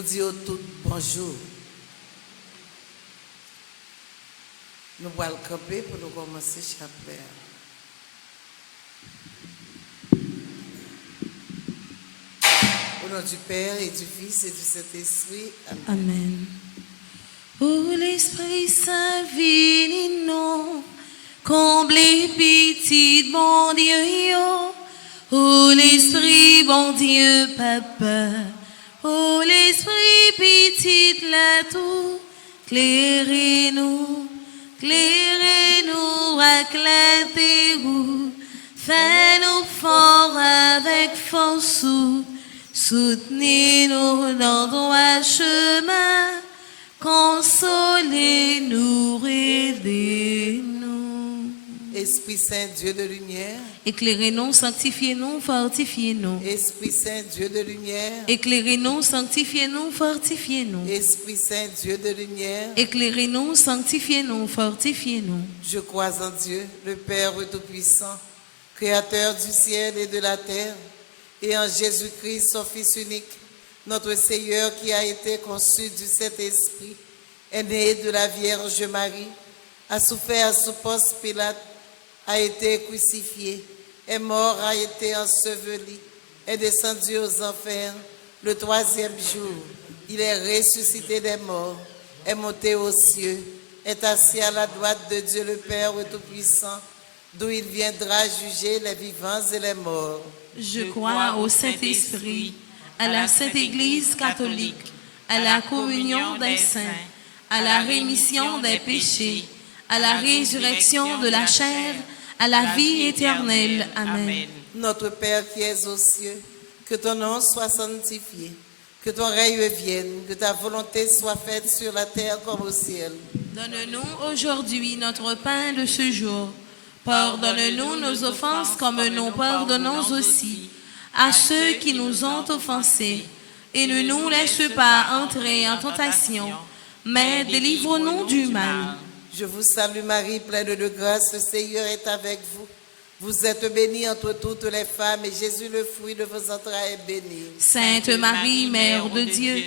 Nous disons tout bonjour. Nous allons camper pour nous commencer chapelet. Au nom du Père et du Fils et du Saint-Esprit. Amen. Amen. Ô l'Esprit Saint, vini nous, comblez petit bon Dieu, yo. Ô l'Esprit bon Dieu, Papa. Ô l'Esprit petit la tout, clairez-nous, éclairez-nous, fais-nous fort avec force, soutenez-nous dans droit chemin, consolez-nous, aidez-nous. Esprit Saint, Dieu de lumière. Éclairez-nous, sanctifiez-nous, fortifiez-nous. Esprit Saint, Dieu de lumière. Éclairez-nous, sanctifiez-nous, fortifiez-nous. Esprit Saint, Dieu de lumière. Éclairez-nous, sanctifiez-nous, fortifiez-nous. Je crois en Dieu, le Père Tout-Puissant, Créateur du ciel et de la terre, et en Jésus-Christ, son Fils unique, notre Seigneur qui a été conçu du Saint-Esprit, est né de la Vierge Marie, a souffert sous Ponce Pilate, a été crucifié, est mort, a été enseveli, est descendu aux enfers. Le troisième jour, il est ressuscité des morts, est monté aux cieux, est assis à la droite de Dieu le Père Tout-Puissant, d'où il viendra juger les vivants et les morts. Je crois au Saint-Esprit, à la Sainte Église catholique, à la communion des saints, à la rémission des péchés, à la résurrection de la chair, à la vie éternelle. Amen. Notre Père qui es aux cieux, que ton nom soit sanctifié, que ton règne vienne, que ta volonté soit faite sur la terre comme au ciel. Donne-nous aujourd'hui notre pain de ce jour. Pardonne-nous nos offenses comme nous pardonnons aussi à ceux qui nous ont offensés. Et ne nous laisse pas entrer en tentation, mais délivre-nous du mal. Je vous salue Marie, pleine de grâce, le Seigneur est avec vous. Vous êtes bénie entre toutes les femmes, et Jésus, le fruit de vos entrailles, est béni. Sainte Marie, Mère de Dieu,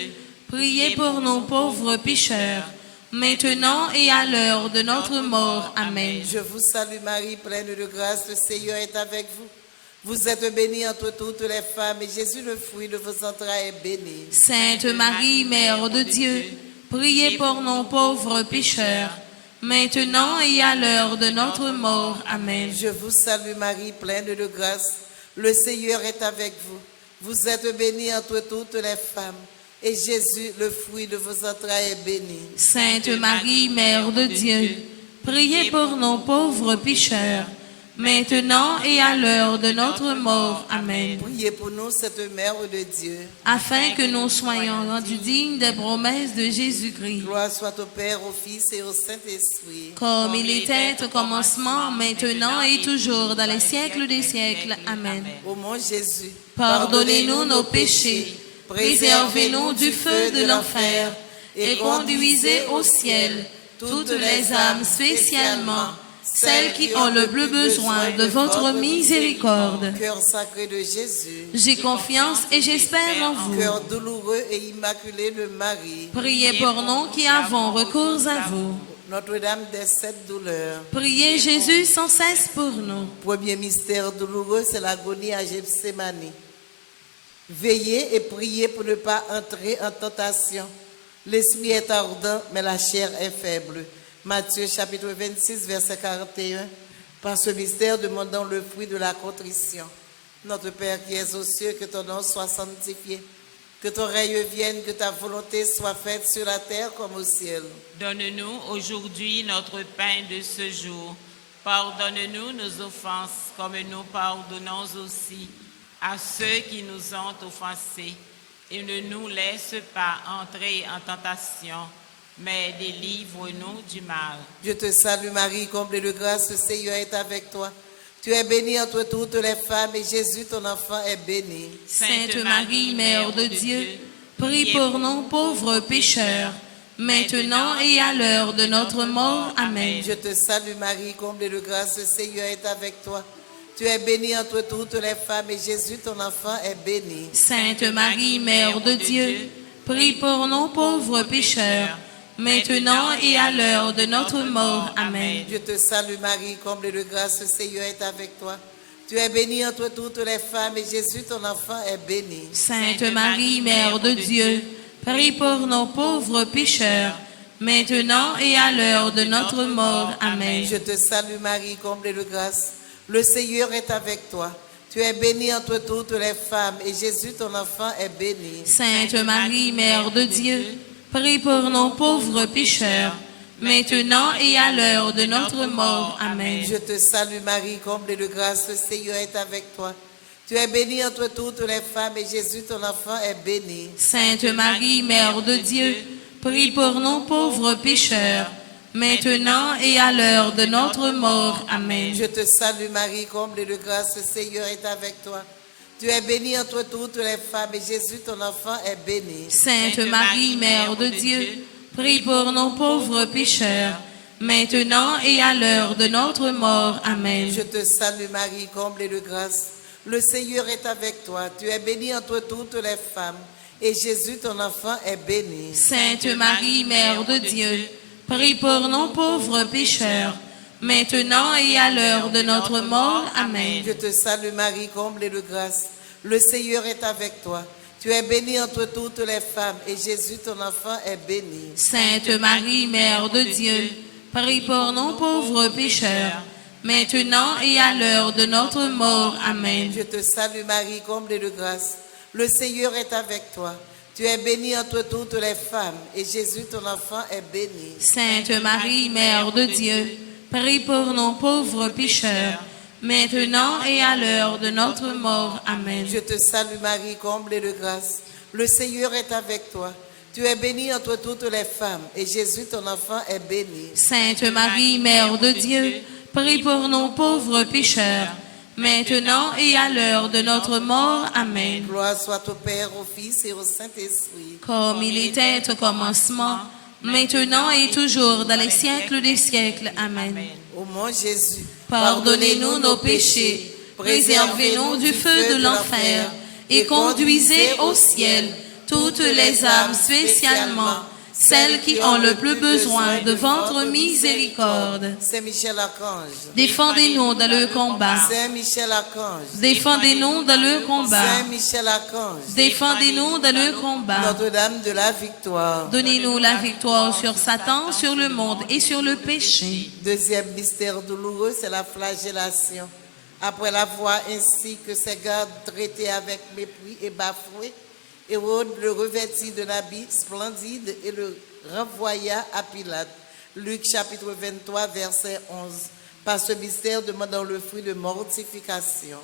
priez pour nous pauvres pécheurs, maintenant et à l'heure de notre mort. Amen. Je vous salue Marie, pleine de grâce, le Seigneur est avec vous. Vous êtes bénie entre toutes les femmes, et Jésus, le fruit de vos entrailles, est béni. Sainte Marie, Mère de Dieu, priez pour nous pauvres pécheurs, maintenant et à l'heure de notre mort. Amen. Je vous salue Marie, pleine de grâce, le Seigneur est avec vous. Vous êtes bénie entre toutes les femmes, et Jésus, le fruit de vos entrailles, est béni. Sainte Marie, Mère de Dieu, priez pour nous pauvres pécheurs, maintenant et à l'heure de notre mort. Amen. Priez pour nous, cette Mère de Dieu, Afin que nous soyons rendus dignes des promesses de Jésus-Christ. gloire soit au Père, au Fils et au Saint-Esprit. Comme il était au commencement, maintenant et toujours, dans les siècles des siècles. Amen. Ô mon Jésus, Pardonnez-nous nos péchés, préservez-nous du feu de l'enfer, et conduisez au ciel toutes les âmes, spécialement celles qui ont le plus besoin de votre miséricorde. Cœur sacré de Jésus, J'ai confiance et j'espère en vous. cœur douloureux et immaculé de Marie, Priez pour nous qui avons recours à vous. Notre-Dame des sept douleurs. Priez Jésus sans cesse pour nous. Premier mystère douloureux, c'est l'agonie à Gethsémani. Veillez et priez pour ne pas entrer en tentation. L'esprit est ardent, mais la chair est faible. Matthieu chapitre 26, verset 41. Par ce mystère, demandons le fruit de la contrition. Notre Père qui es aux cieux, que ton nom soit sanctifié. Que ton règne vienne, que ta volonté soit faite sur la terre comme au ciel. Donne-nous aujourd'hui notre pain de ce jour. Pardonne-nous nos offenses, comme nous pardonnons aussi à ceux qui nous ont offensés. Et ne nous laisse pas entrer en tentation, mais délivre-nous du mal. Je te salue Marie, comblée de grâce, le Seigneur est avec toi. Tu es bénie entre toutes les femmes, et Jésus, ton enfant, est béni. Sainte Marie, Mère de Dieu, prie pour nous pauvres pécheurs, maintenant et à l'heure de notre mort. Amen. Je te salue Marie, comblée de grâce, le Seigneur est avec toi. Tu es bénie entre toutes les femmes, et Jésus, ton enfant, est béni. Sainte Marie, Mère de Dieu, prie pour nos pauvres pécheurs, maintenant et à l'heure de notre mort. Amen. Je te salue Marie, comblée de grâce, le Seigneur est avec toi. Tu es bénie entre toutes les femmes et Jésus, ton enfant, est béni. Sainte Marie, Mère de Dieu, prie pour nos pauvres pécheurs, maintenant et à l'heure de notre mort. Amen. Je te salue Marie, comblée de grâce, le Seigneur est avec toi. Tu es bénie entre toutes les femmes et Jésus, ton enfant, est béni. Sainte Marie, Mère de Dieu, prie pour nos pauvres pécheurs, maintenant et à l'heure de notre mort. Amen. Je te salue Marie, comblée de grâce, le Seigneur est avec toi. Tu es bénie entre toutes les femmes et Jésus, ton enfant, est béni. Sainte Marie, Mère de Dieu, prie pour nos pauvres pécheurs, maintenant et à l'heure de notre mort. Amen. Je te salue Marie, comblée de grâce, le Seigneur est avec toi. Tu es bénie entre toutes les femmes et Jésus, ton enfant, est béni. Sainte Marie, Mère de Dieu, prie pour nos pauvres pécheurs, maintenant et à l'heure de notre mort. Amen. Je te salue Marie, comblée de grâce, le Seigneur est avec toi. Tu es bénie entre toutes les femmes et Jésus, ton enfant, est béni. Sainte Marie, Mère de Dieu, prie pour nos pauvres pécheurs, maintenant et à l'heure de notre mort. Amen. Je te salue Marie, comblée de grâce, le Seigneur est avec toi. Tu es bénie entre toutes les femmes et Jésus, ton enfant, est béni. Sainte Marie, Mère de Dieu, prie pour nos pauvres pécheurs, maintenant et à l'heure de notre mort. Amen. Je te salue Marie, comblée de grâce, le Seigneur est avec toi. Tu es bénie entre toutes les femmes et Jésus, ton enfant, est béni. Sainte Marie, Mère de Dieu, prie pour nos pauvres pécheurs, maintenant et à l'heure de notre mort. Amen. Je te salue Marie, comblée de grâce, le Seigneur est avec toi. Tu es bénie entre toutes les femmes et Jésus, ton enfant, est béni. Sainte Marie, Mère de Dieu, prie pour nos pauvres pécheurs, maintenant et à l'heure de notre mort. Amen. Gloire soit au Père, au Fils et au Saint-Esprit. Comme il était au commencement, maintenant et toujours dans les siècles des siècles. Amen. Ô mon Jésus, Pardonnez-nous nos péchés, préservez-nous du feu de l'enfer et conduisez au ciel toutes les âmes, spécialement celles qui ont le plus besoin de votre miséricorde. Saint Michel Archange, Défendez-nous dans le combat. Saint Michel Archange, Défendez-nous dans le combat. Saint Michel Archange, Défendez-nous dans le combat. Notre-Dame de la victoire. Donnez-nous la victoire sur Satan, sur le monde et sur le péché. Deuxième mystère douloureux, c'est la flagellation. Après l'avoir ainsi que ses gardes traités avec mépris et bafoués, Hérode le revêtit d'un habit splendide et le renvoya à Pilate. Luc chapitre 23, verset 11. Par ce mystère, demandant le fruit de mortification.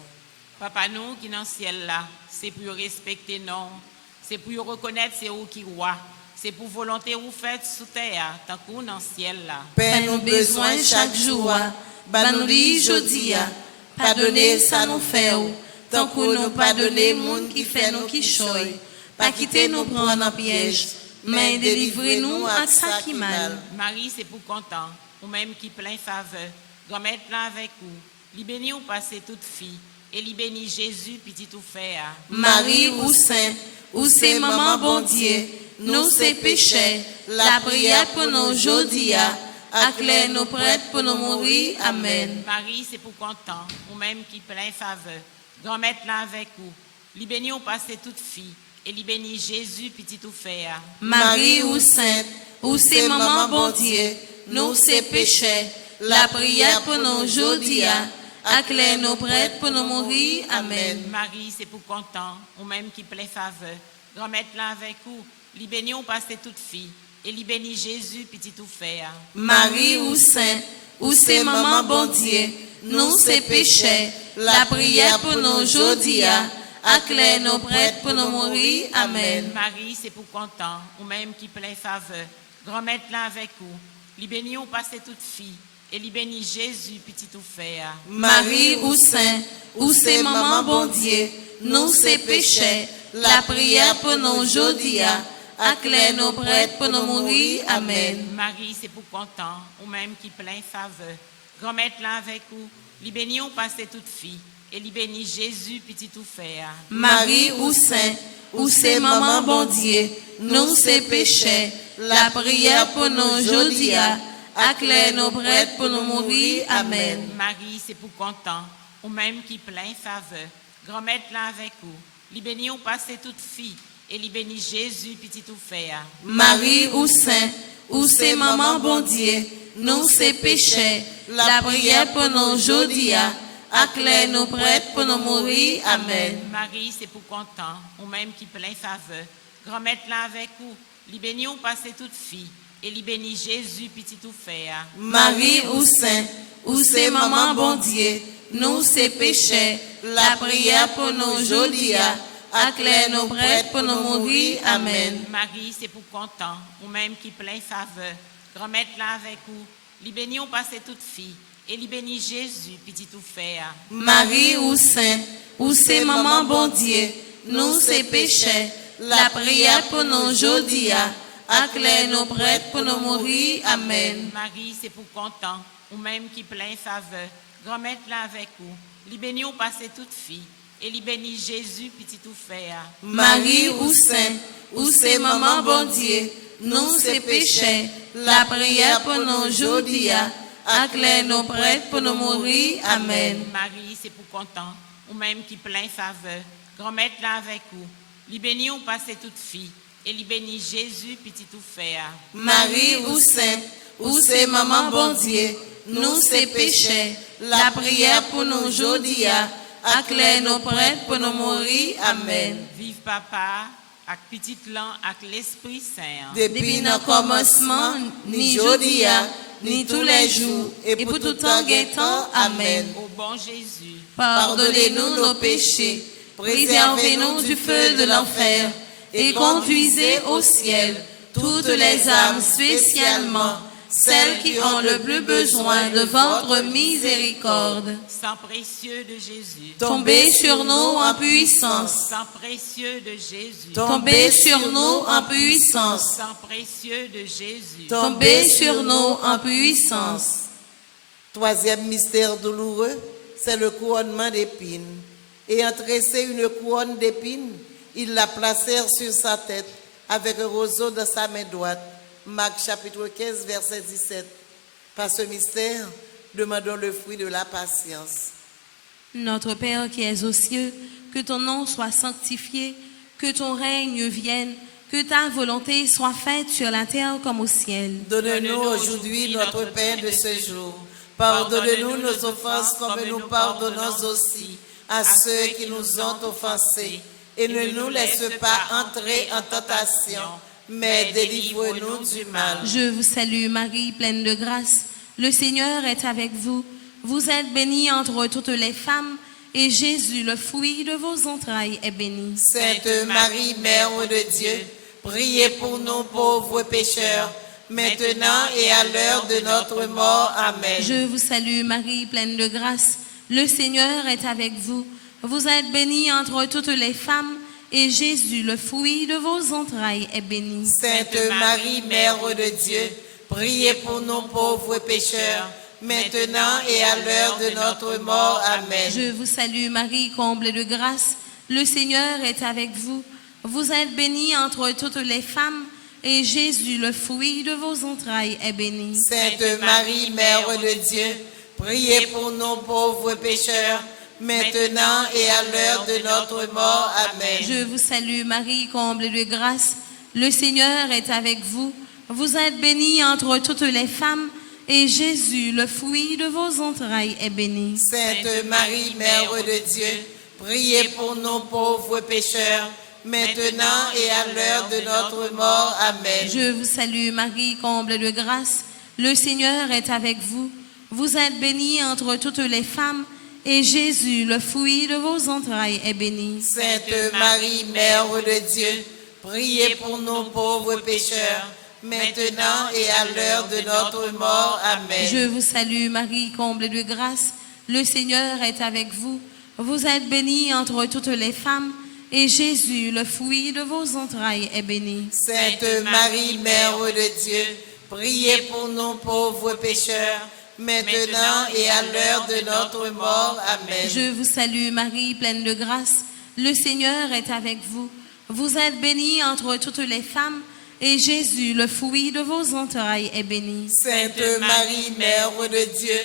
Papa nous qui dans le ciel là, c'est pour respecter nous, c'est pour reconnaître c'est où qui roi, c'est pour volonté ou faites sous terre, tant qu'on dans le ciel là. Père, nous besoin chaque jour, bah nous dit jodi, pardonnez ça nous fait, tant qu'on nous pardonner monde qui fait nous qui choy, pas quitter nous prendre en piège, mais délivrez-nous à ça qui mal. Marie, c'est pour content, ou même qui plein faveur, grand-mère là avec vous, li béni ou passer toute fille, et li béni Jésus, petit tout fait. Marie ou saint, ou c'est maman bon Dieu, nous c'est péché, la prière pour nous jodi, acclare nos prêtres pour nous mourir. Amen. Marie, c'est pour content, ou même qui plein faveur, grand-mère là avec vous, li béni ou passer toute fille, et li béni Jésus, petit tout fait. Marie ou sainte, ou c'est maman bon Dieu, nous c'est péché, la prière pour nous jodi, acclare nos prêtres pour nous mourir. Amen. Marie, c'est pour content, ou même qui plein faveur, grand-mère là avec vous, li béni ou passer toute fille, et li béni Jésus, petit tout fait. Marie ou sainte, ou c'est maman bon Dieu, nous c'est péché, la prière pour nous jodi, acclare nos prêtres pour nous mourir. Amen. Marie, c'est pour content, ou même qui plein faveur, grand-mère là avec vous, li béni ou passer toute fille, et li béni Jésus, petit tout fait. Marie ou saint, ou c'est maman bon Dieu, nous c'est péché, la prière pour nous jodi, acclare nos prêtres pour nous mourir. Amen. Marie, c'est pour content, ou même qui plein faveur, grand-mère là avec vous, li béni ou passer toute fille, et li béni Jésus, petit tout fait. Marie ou Saint, ou c'est maman bon Dieu, nous c'est péchés, la prière pour nous jodi a, acclare nos prêtres pour nous mourir. Amen. Marie, c'est pour content, ou même qui plein faveur, grand-mère là avec vous, li béni ou passé toute fille, et li béni Jésus, petit tout fait. Marie ou Saint, ou c'est maman bon Dieu, nous c'est péchés, la prière pour nous jodi a, acclare nos prêtres pour nous mourir. Amen. Marie, c'est pour content, ou même qui plein faveur, grand-mère là avec vous, li béni ou passé toute fille, et li béni Jésus, petit tout fait. Marie ou Saint, ou c'est maman bon Dieu, nous c'est péchés, la prière pour nous jodi a, acclare nos prêtres pour nous mourir. Amen. Marie, c'est pour content, ou même qui plein faveur, grand-mère là avec vous, li béni ou passé toute fille, et li béni Jésus, petit tout fait. Marie ou Saint, ou c'est maman bon Dieu, nous c'est péchés, la prière pour nous jodi a, acclare nos prêtres pour nous mourir. Amen. Marie, c'est pour content, ou même qui plein faveur, grand-mère là avec vous, li béni ou passé toute fille, et li béni Jésus, petit tout fait. Marie ou Saint, ou c'est maman bon Dieu, nous c'est péchés, la prière pour nous jodi a, acclare nos prêtres pour nous mourir. Amen. Marie, c'est pour content, ou même qui plein faveur, grand-mère là avec vous, li béni ou passé toute fille, et li béni Jésus, petit tout fait. Marie ou Saint, ou c'est maman bon Dieu, nous c'est péchés, la prière pour nous jodi a, acclare nos prêtres pour nous mourir. Amen. Vive papa, avec petit lan, avec l'Esprit Saint. Depuis nos commencements, ni jodi a, ni tous les jours, et pour tout temps guettant. Amen. Au bon Jésus, Pardonnez-nous nos péchés, préservez-nous du feu de l'enfer, et conduisez au ciel toutes les âmes, spécialement celles qui ont le plus besoin de votre miséricorde. sang précieux de Jésus, Tombez sur nous en puissance. sang précieux de Jésus, Tombez sur nous en puissance. sang précieux de Jésus, Tombez sur nous en puissance. Troisième mystère douloureux, c'est le couronnement d'épines. Ayant tressé une couronne d'épines, ils la placèrent sur sa tête avec un roseau dans sa main droite. Marc chapitre 15, verset 17. Par ce mystère, demandons le fruit de la patience. Notre Père qui es aux cieux, que ton nom soit sanctifié, que ton règne vienne, que ta volonté soit faite sur la terre comme au ciel. Donne-nous aujourd'hui notre pain de ce jour. Pardonne-nous nos offenses comme nous pardonnons aussi à ceux qui nous ont offensés. Et ne nous laisse pas entrer en tentation, mais délivre-nous du mal. Je vous salue Marie, pleine de grâce. Le Seigneur est avec vous. Vous êtes bénie entre toutes les femmes, et Jésus, le fruit de vos entrailles, est béni. Sainte Marie, Mère de Dieu, priez pour nous pauvres pécheurs, maintenant et à l'heure de notre mort. Amen. Je vous salue Marie, pleine de grâce. Le Seigneur est avec vous. Vous êtes bénie entre toutes les femmes, et Jésus, le fruit de vos entrailles, est béni. Sainte Marie, Mère de Dieu, priez pour nous pauvres pécheurs, maintenant et à l'heure de notre mort. Amen. Je vous salue Marie, comble de grâce. Le Seigneur est avec vous. Vous êtes bénie entre toutes les femmes, et Jésus, le fruit de vos entrailles, est béni. Sainte Marie, Mère de Dieu, priez pour nous pauvres pécheurs, maintenant et à l'heure de notre mort. Amen. Je vous salue Marie, comble de grâce. Le Seigneur est avec vous. Vous êtes bénie entre toutes les femmes, et Jésus, le fruit de vos entrailles, est béni. Sainte Marie, Mère de Dieu, priez pour nous pauvres pécheurs, maintenant et à l'heure de notre mort. Amen. Je vous salue Marie, comble de grâce. Le Seigneur est avec vous. Vous êtes bénie entre toutes les femmes, et Jésus, le fruit de vos entrailles, est béni. Sainte Marie, Mère de Dieu, priez pour nous pauvres pécheurs, maintenant et à l'heure de notre mort. Amen. Je vous salue Marie, comble de grâce. Le Seigneur est avec vous. Vous êtes bénie entre toutes les femmes, et Jésus, le fruit de vos entrailles, est béni. Sainte Marie, Mère de Dieu, priez pour nous pauvres pécheurs, maintenant et à l'heure de notre mort. Amen. Je vous salue Marie, pleine de grâce. Le Seigneur est avec vous. Vous êtes bénie entre toutes les femmes, et Jésus, le fruit de vos entrailles, est béni. Sainte Marie, Mère de Dieu,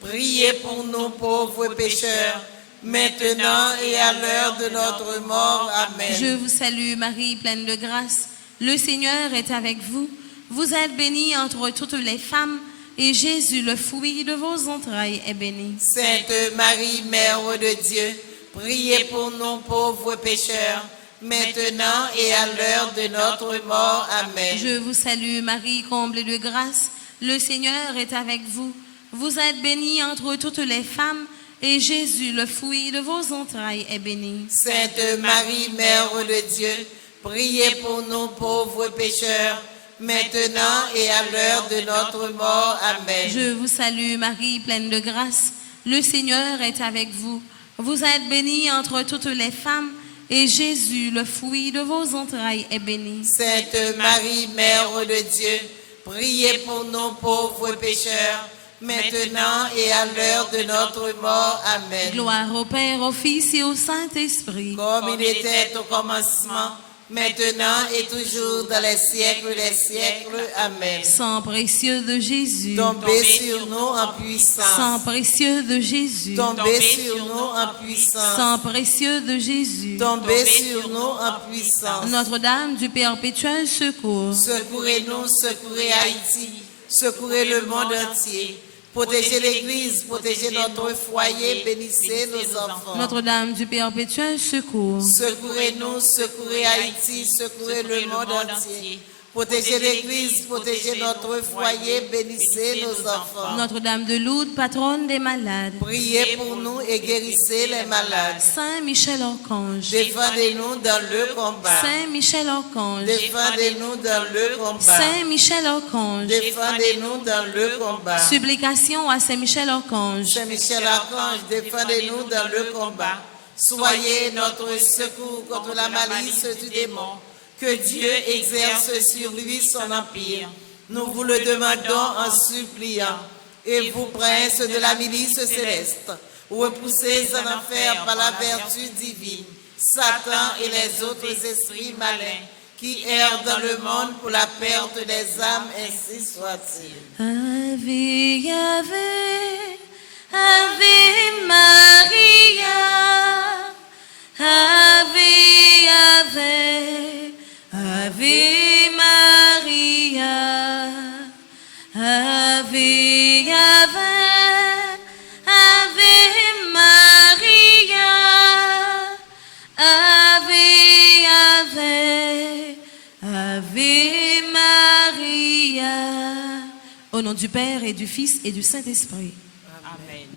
priez pour nous pauvres pécheurs, maintenant et à l'heure de notre mort. Amen. Je vous salue Marie, pleine de grâce. Le Seigneur est avec vous. Vous êtes bénie entre toutes les femmes, et Jésus, le fruit de vos entrailles, est béni. Sainte Marie, Mère de Dieu, priez pour nous pauvres pécheurs, maintenant et à l'heure de notre mort. Amen. Je vous salue Marie, comblée de grâce. Le Seigneur est avec vous. Vous êtes bénie entre toutes les femmes, et Jésus, le fruit de vos entrailles, est béni. Sainte Marie, Mère de Dieu, priez pour nous pauvres pécheurs, maintenant et à l'heure de notre mort. Amen. Je vous salue Marie, pleine de grâce. Le Seigneur est avec vous. Vous êtes bénie entre toutes les femmes, et Jésus, le fruit de vos entrailles, est béni. Sainte Marie, Mère de Dieu, priez pour nous pauvres pécheurs, maintenant et à l'heure de notre mort. Amen. Gloire au Père, au Fils et au Saint-Esprit. Comme il était au commencement, maintenant et toujours dans les siècles des siècles. Amen. Sang précieux de Jésus. Tombez sur nous en puissance. Sang précieux de Jésus. Tombez sur nous en puissance. Sang précieux de Jésus. Tombez sur nous en puissance. Notre-Dame du perpétuel secours. Secourez-nous, secourez Haïti, secourez le monde entier. Protégez l'Église, protégez notre foyer, bénissez nos enfants. Notre-Dame du perpétuel secours. Secourez-nous, secourez Haïti, secourez le monde entier. Protégez l'Église, protégez notre foyer, bénissez nos enfants. Notre-Dame de Lourdes, patronne des malades. Priez pour nous et guérissez les malades. Saint Michel Archange. Défendez-nous dans le combat. Saint Michel Archange. Défendez-nous dans le combat. Saint Michel Archange. Défendez-nous dans le combat. Supplication à Saint Michel Archange. Saint Michel Archange, défendez-nous dans le combat. Soyez notre secours contre la malice du démon. Que Dieu exerce sur lui son empire. Nous vous le demandons en suppliant. Et vous, princes de la milice céleste, repoussez en enfer par la vertu divine Satan et les autres esprits malins qui errent dans le monde pour la perte des âmes, ainsi soit-il. Ave, Ave, Ave Maria, Ave, Ave, Ave Maria, Ave, Ave, Ave Maria, Ave, Ave, Ave Maria. Au nom du Père et du Fils et du Saint-Esprit. Amen.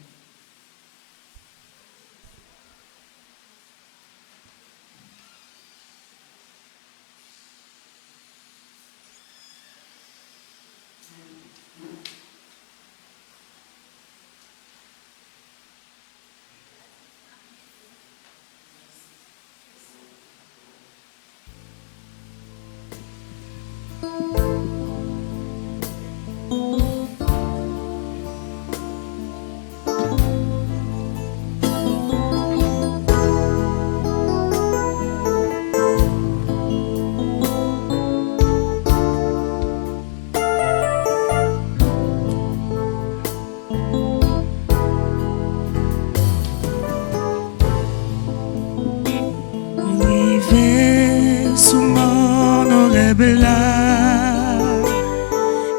Rive sous mon oreille là,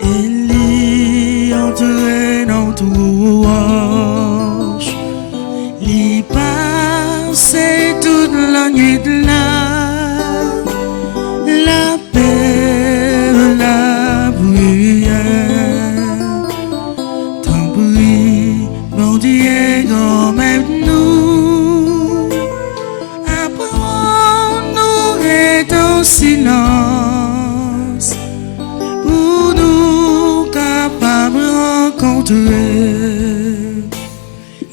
il y entre dans tout roche, il passe toute la nuit là, la paix, la prière, tant pis, mon Dieu, comme nous. Apprends-nous et en silence pour nous capables de rencontrer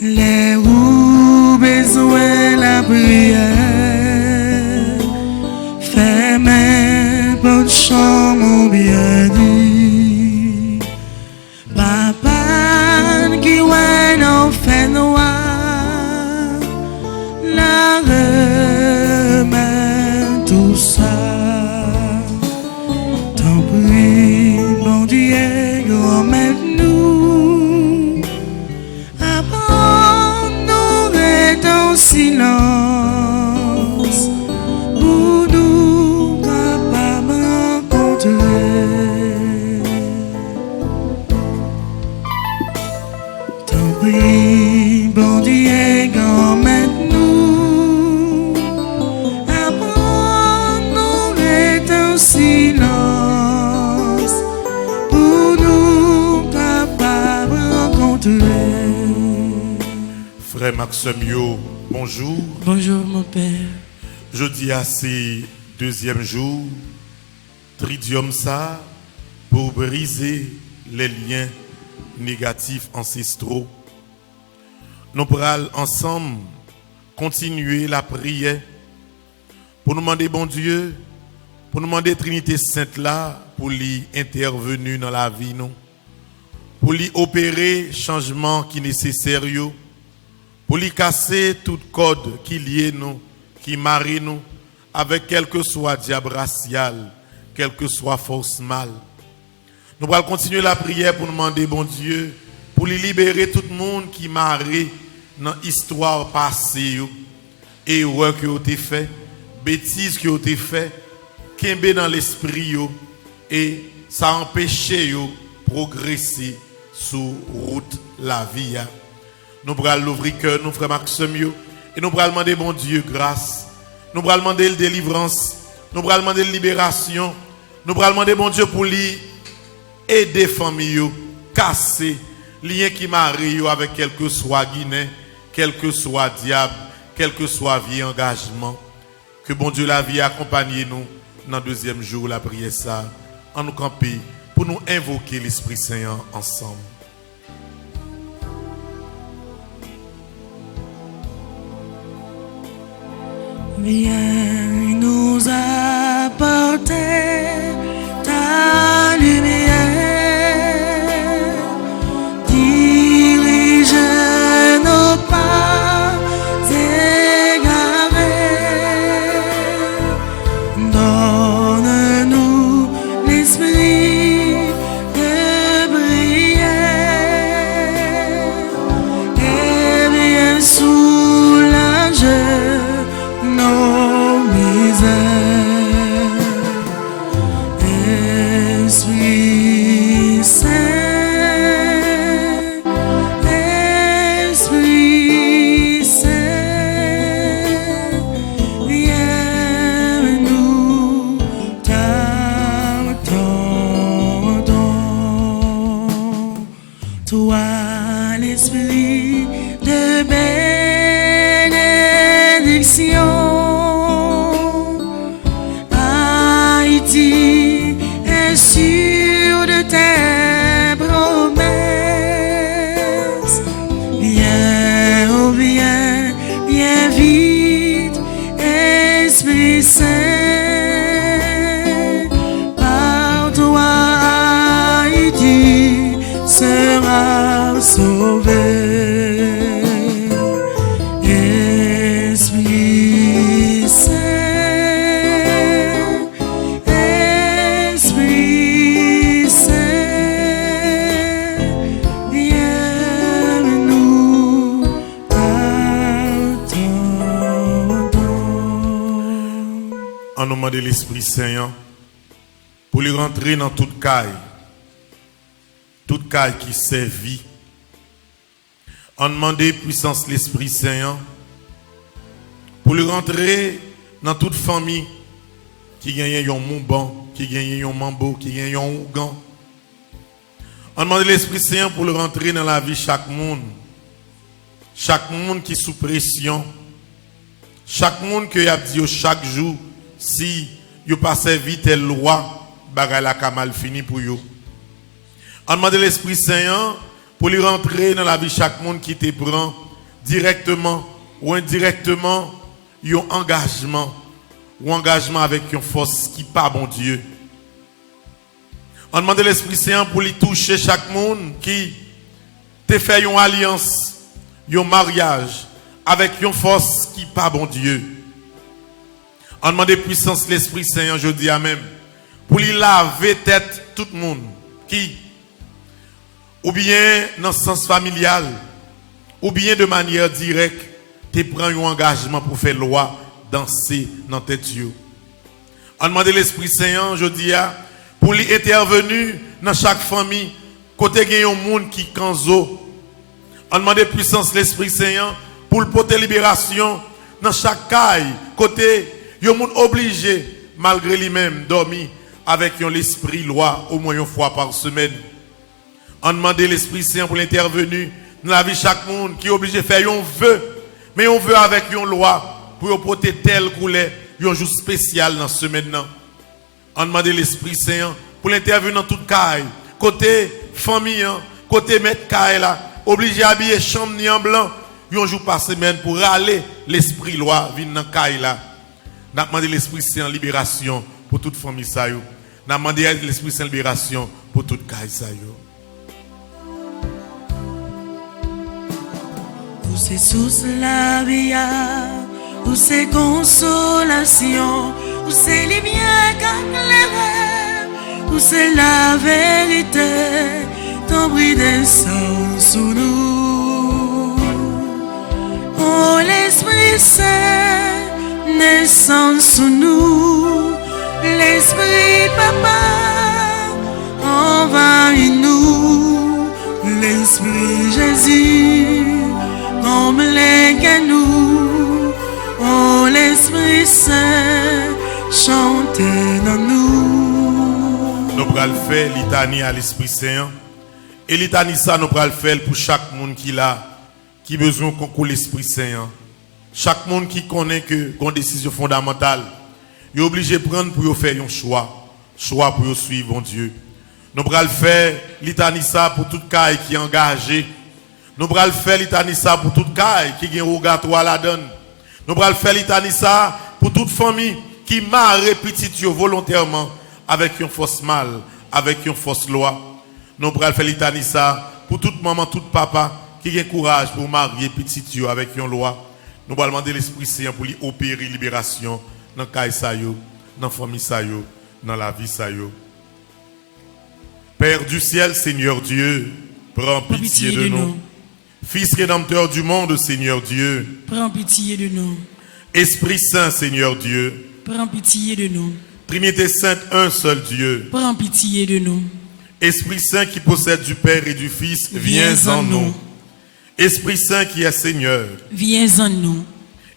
les où besoin la prière. Fais mes bonnes chants, mon bien dit. Papa, Frère Maxime Yo, bonjour. Bonjour mon Père. Jeudi à ces deuxième jour, Tridium ça, pour briser les liens négatifs ancestraux. Nous pourrons ensemble continuer la prière pour nous demander bon Dieu, pour nous demander Trinité Sainte là, pour lui intervenir dans la vie nous, pour lui opérer changement qui est nécessaire, pour lui casser toute code qui lie nous, qui marie nous, avec quel que soit diable racial, quelle que soit force mal. Nous allons continuer la prière pour nous demander bon Dieu, pour lui libérer tout le monde qui marie dans l'histoire passée, erreur qui ont été fait, bêtises qui ont été fait, qu'embé dans l'esprit et ça empêche de progresser sur route la vie. Nous allons l'ouvrir cœur, nous frère Maxime, et nous allons demander bon Dieu grâce. Nous allons demander la délivrance, nous allons demander la libération, nous allons demander bon Dieu pour lui aider famille, casser lien qui marie avec quel que soit Guinée, quel que soit diable, quel que soit vie engagement. Que bon Dieu la vie accompagne nous dans le deuxième jour la prière ça en nous camper pour nous invoquer l'Esprit Saint ensemble. Viens nous apporter ta lumière, dirige nos pas égarés, donne-nous l'esprit de prière et viens soulager nos misères. Esprit Saint, Esprit Saint, viens nous t'attendons. Toi l'esprit de bénédiction, Haïti est sûr de tes promesses. Viens, oh viens, viens vite, Esprit Saint. Par toi, Haïti sera sauvé. Esprit Saint, Esprit Saint, viens nous attendons. En nom de l'Esprit Saint, pour lui rentrer dans toute caille qui servit. En demander puissance l'Esprit Saint, pour lui rentrer dans toute famille qui gagne un mouban, qui gagne un mambo, qui gagne un ougan. En demander l'Esprit Saint pour le rentrer dans la vie de chaque monde qui est sous pression, chaque monde qui a dit chaque jour, si vous pas servi telle loi, bagay la kamal fini pour vous. En demandant l'Esprit Saint pour lui rentrer dans la vie de chaque monde qui te prend directement ou indirectement un engagement avec une force qui pas bon Dieu. En demandant l'Esprit Saint pour lui toucher chaque monde qui te fait une alliance, un mariage avec une force qui pas bon Dieu. En demandant puissance l'Esprit Saint, je dis à même, pour lui laver tête tout le monde qui, ou bien dans le sens familial, ou bien de manière directe, te prend un engagement pour faire loi, danser dans tête. En demandant l'Esprit Saint, je dis à, pour lui intervenir dans chaque famille, côté il y a un monde qui canzo. En demandant puissance l'Esprit Saint pour le porter libération dans chaque caille, côté il y a un monde obligé malgré lui-même dormir avec l'esprit loi au moins une fois par semaine. En demandant l'Esprit Saint pour l'intervenir dans la vie chaque monde qui est obligé de faire un vœu, mais on veut avec une loi pour porter tel couleur, un jour spécial dans ce maintenant. On demande l'Esprit Saint pour l'intervenir dans toute caille, côté famille, côté maître caille là, obligé d'habiller chambre ni en blanc, un jour par semaine pour râler l'Esprit loi vient dans caille là. N'a demandé l'Esprit Saint en libération pour toute famille ça yo. N'a demandé l'Esprit Saint en libération pour toute caille ça yo. Où c'est source la vie, où c'est consolation, où c'est lumière comme les rêves, où c'est la vérité, ton bruit descend sous nous. Oh l'Esprit Saint descend sous nous, l'Esprit Papa envahit nous, l'Esprit Jésus comble que nous, oh l'Esprit Saint chantez dans nous. Nous allons faire litanie à l'Esprit Saint. Et litanie ça, nous allons faire pour chaque monde qui a besoin de concours l'Esprit Saint. Chaque monde qui connaît que une décision fondamentale, il est obligé de prendre pour faire un choix pour suivre Dieu. Nous allons faire litanie ça pour tout cas qui est engagé. Nous allons faire litanie ça pour toute caille qui est rogatoire la donne. Nous allons faire litanie ça pour toute famille qui m'a répété volontairement avec une fausse mal, avec une fausse loi. Nous allons faire litanie ça pour toute maman, tout papa qui a courage pour marier petit avec une loi. Nous allons demander l'Esprit Saint pour lui opérer libération dans caille ça yo, dans famille ça yo, dans la vie ça yo. Père du ciel, Seigneur Dieu, prends pitié de nous. Fils rédempteur du monde, Seigneur Dieu, Prends pitié de nous. Esprit Saint, Seigneur Dieu, Prends pitié de nous. Trinité Sainte, un seul Dieu, Prends pitié de nous. Esprit Saint qui possède du Père et du Fils, viens en nous. Esprit Saint qui est Seigneur, Viens en nous.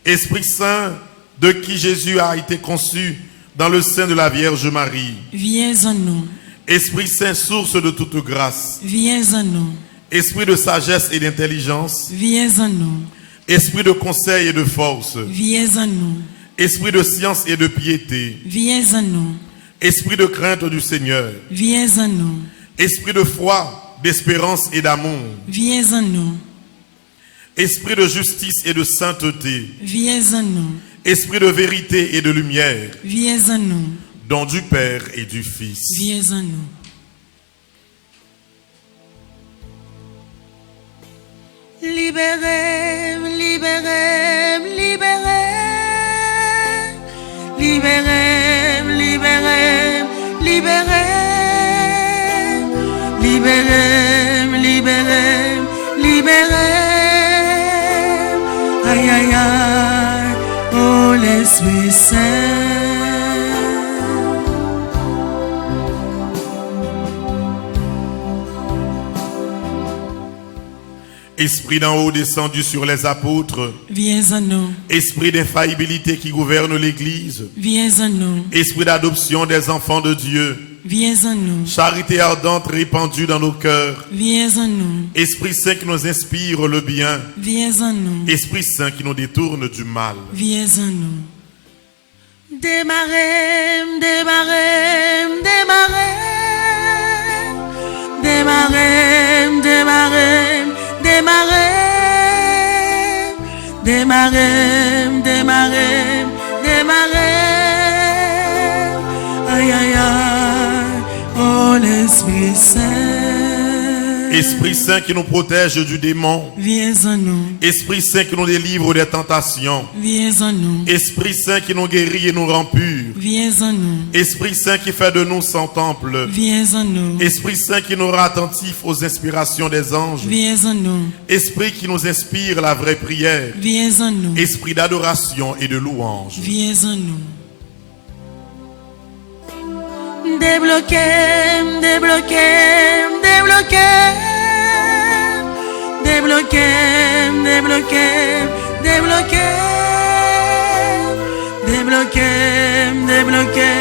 Esprit Saint de qui Jésus a été conçu dans le sein de la Vierge Marie, Viens en nous. Esprit Saint, source de toute grâce, Viens en nous. Esprit de sagesse et d'intelligence, Viens en nous. Esprit de conseil et de force, Viens en nous. Esprit de science et de piété, Viens en nous. Esprit de crainte du Seigneur, Viens en nous. Esprit de foi, d'espérance et d'amour, Viens en nous. Esprit de justice et de sainteté, Viens en nous. Esprit de vérité et de lumière, Viens en nous. don du Père et du Fils. Viens en nous. Libérez, libérez, libérez. Libérez, libérez, libérez. Libérez, libérez, libérez. Aïe, aïe, aïe, oh l'Esprit Saint. Esprit d'en haut descendu sur les apôtres, Viens en nous. Esprit d'infaillibilité qui gouverne l'Église, Viens en nous. Esprit d'adoption des enfants de Dieu, Viens en nous. charité ardente répandue dans nos cœurs, Viens en nous. Esprit Saint qui nous inspire le bien, Viens en nous. Esprit Saint qui nous détourne du mal. Viens en nous. Démarrez, démarrez, démarrez. Démarrez, démarrez, démarrez. Démarrez, démarrez, démarrez. Aïe, aïe, aïe, oh l'Esprit Saint. Esprit Saint qui nous protège du démon, Viens en nous. Esprit Saint qui nous délivre des tentations, Viens en nous. Esprit Saint qui nous guérit et nous rend purs, Viens en nous. Esprit Saint qui fait de nous son temple, Viens en nous. Esprit Saint qui nous rend attentifs aux inspirations des anges, Viens en nous. Esprit qui nous inspire la vraie prière, Viens en nous. Esprit d'adoration et de louange. Viens en nous. Débloquez, débloquez, débloquez. Débloquez, débloquez, débloquez. Débloquez, débloquez,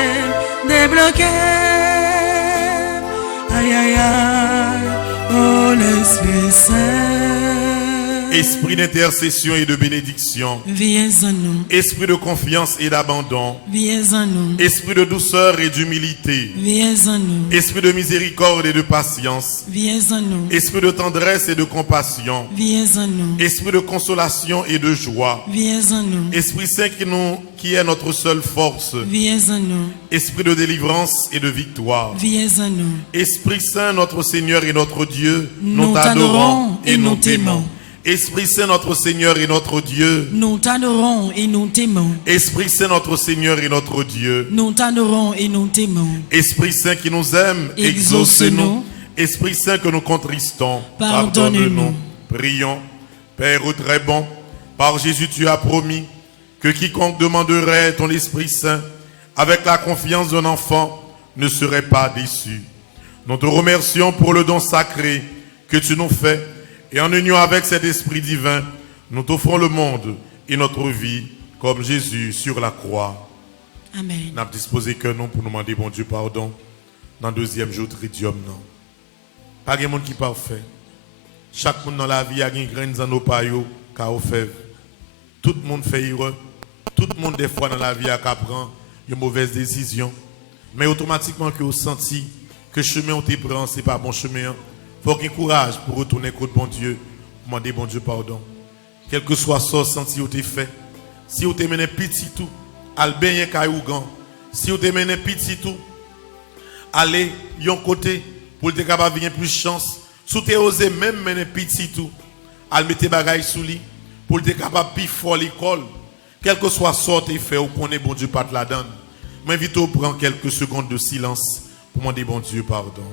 débloquez. Aïe, aïe, aïe, oh l'Esprit Saint. Esprit d'intercession et de bénédiction. viens en nous, Esprit de confiance et d'abandon. viens en nous, Esprit de douceur et d'humilité. viens en nous, Esprit de miséricorde et de patience. viens en nous, Esprit de tendresse et de compassion. viens en nous, Esprit de consolation et de joie. viens en nous, Esprit Saint qui est notre seule force. viens en nous, Esprit de délivrance et de victoire. viens en nous. Esprit Saint, notre Seigneur et notre Dieu, Nous nous t'adorons t'adorons et et nous nous t'aimons. t'aimons. Esprit Saint, notre Seigneur et notre Dieu. Nous t'adorons et nous t'aimons. Esprit Saint, notre Seigneur et notre Dieu. Nous t'adorons et nous t'aimons. Esprit Saint qui nous aime, Exauce-nous. exauce-nous. Esprit Saint que nous contristons, Pardonne-nous. Prions. Père très bon, par Jésus tu as promis que quiconque demanderait ton Esprit Saint avec la confiance d'un enfant ne serait pas déçu. Nous te remercions pour le don sacré que tu nous fais et en union avec cet Esprit divin, nous t'offrons le monde et notre vie comme Jésus sur la croix. Amen. Nous avons disposé que nous pour nous demander bon Dieu pardon dans le deuxième jour tridium. Non. Pas de monde qui est parfait. Chaque monde dans la vie a une graine dans nos paillots qu'a fait. Tout le monde fait erreur. Tout le monde des fois dans la vie a prend une mauvaise décision. Mais automatiquement que vous sentez que le chemin où tu prends, ce n'est pas bon chemin. Il faut qu'il y ait courage pour retourner contre bon Dieu. Demander bon Dieu pardon. Quel que soit ce senti où tu fait. Si vous te menez petit tout, al baigner caillougan. Si vous te menez petit tout, allez yon côté pour être capable de venir plus chance. Si vous osé même mener petit tout, al mettre bagay sous lui pour être capable de plus fort l'école. Quel que soit ce que tu fait, ou connaît bon Dieu pas te la donne. M'invite à prendre quelques secondes de silence pour demander bon Dieu pardon.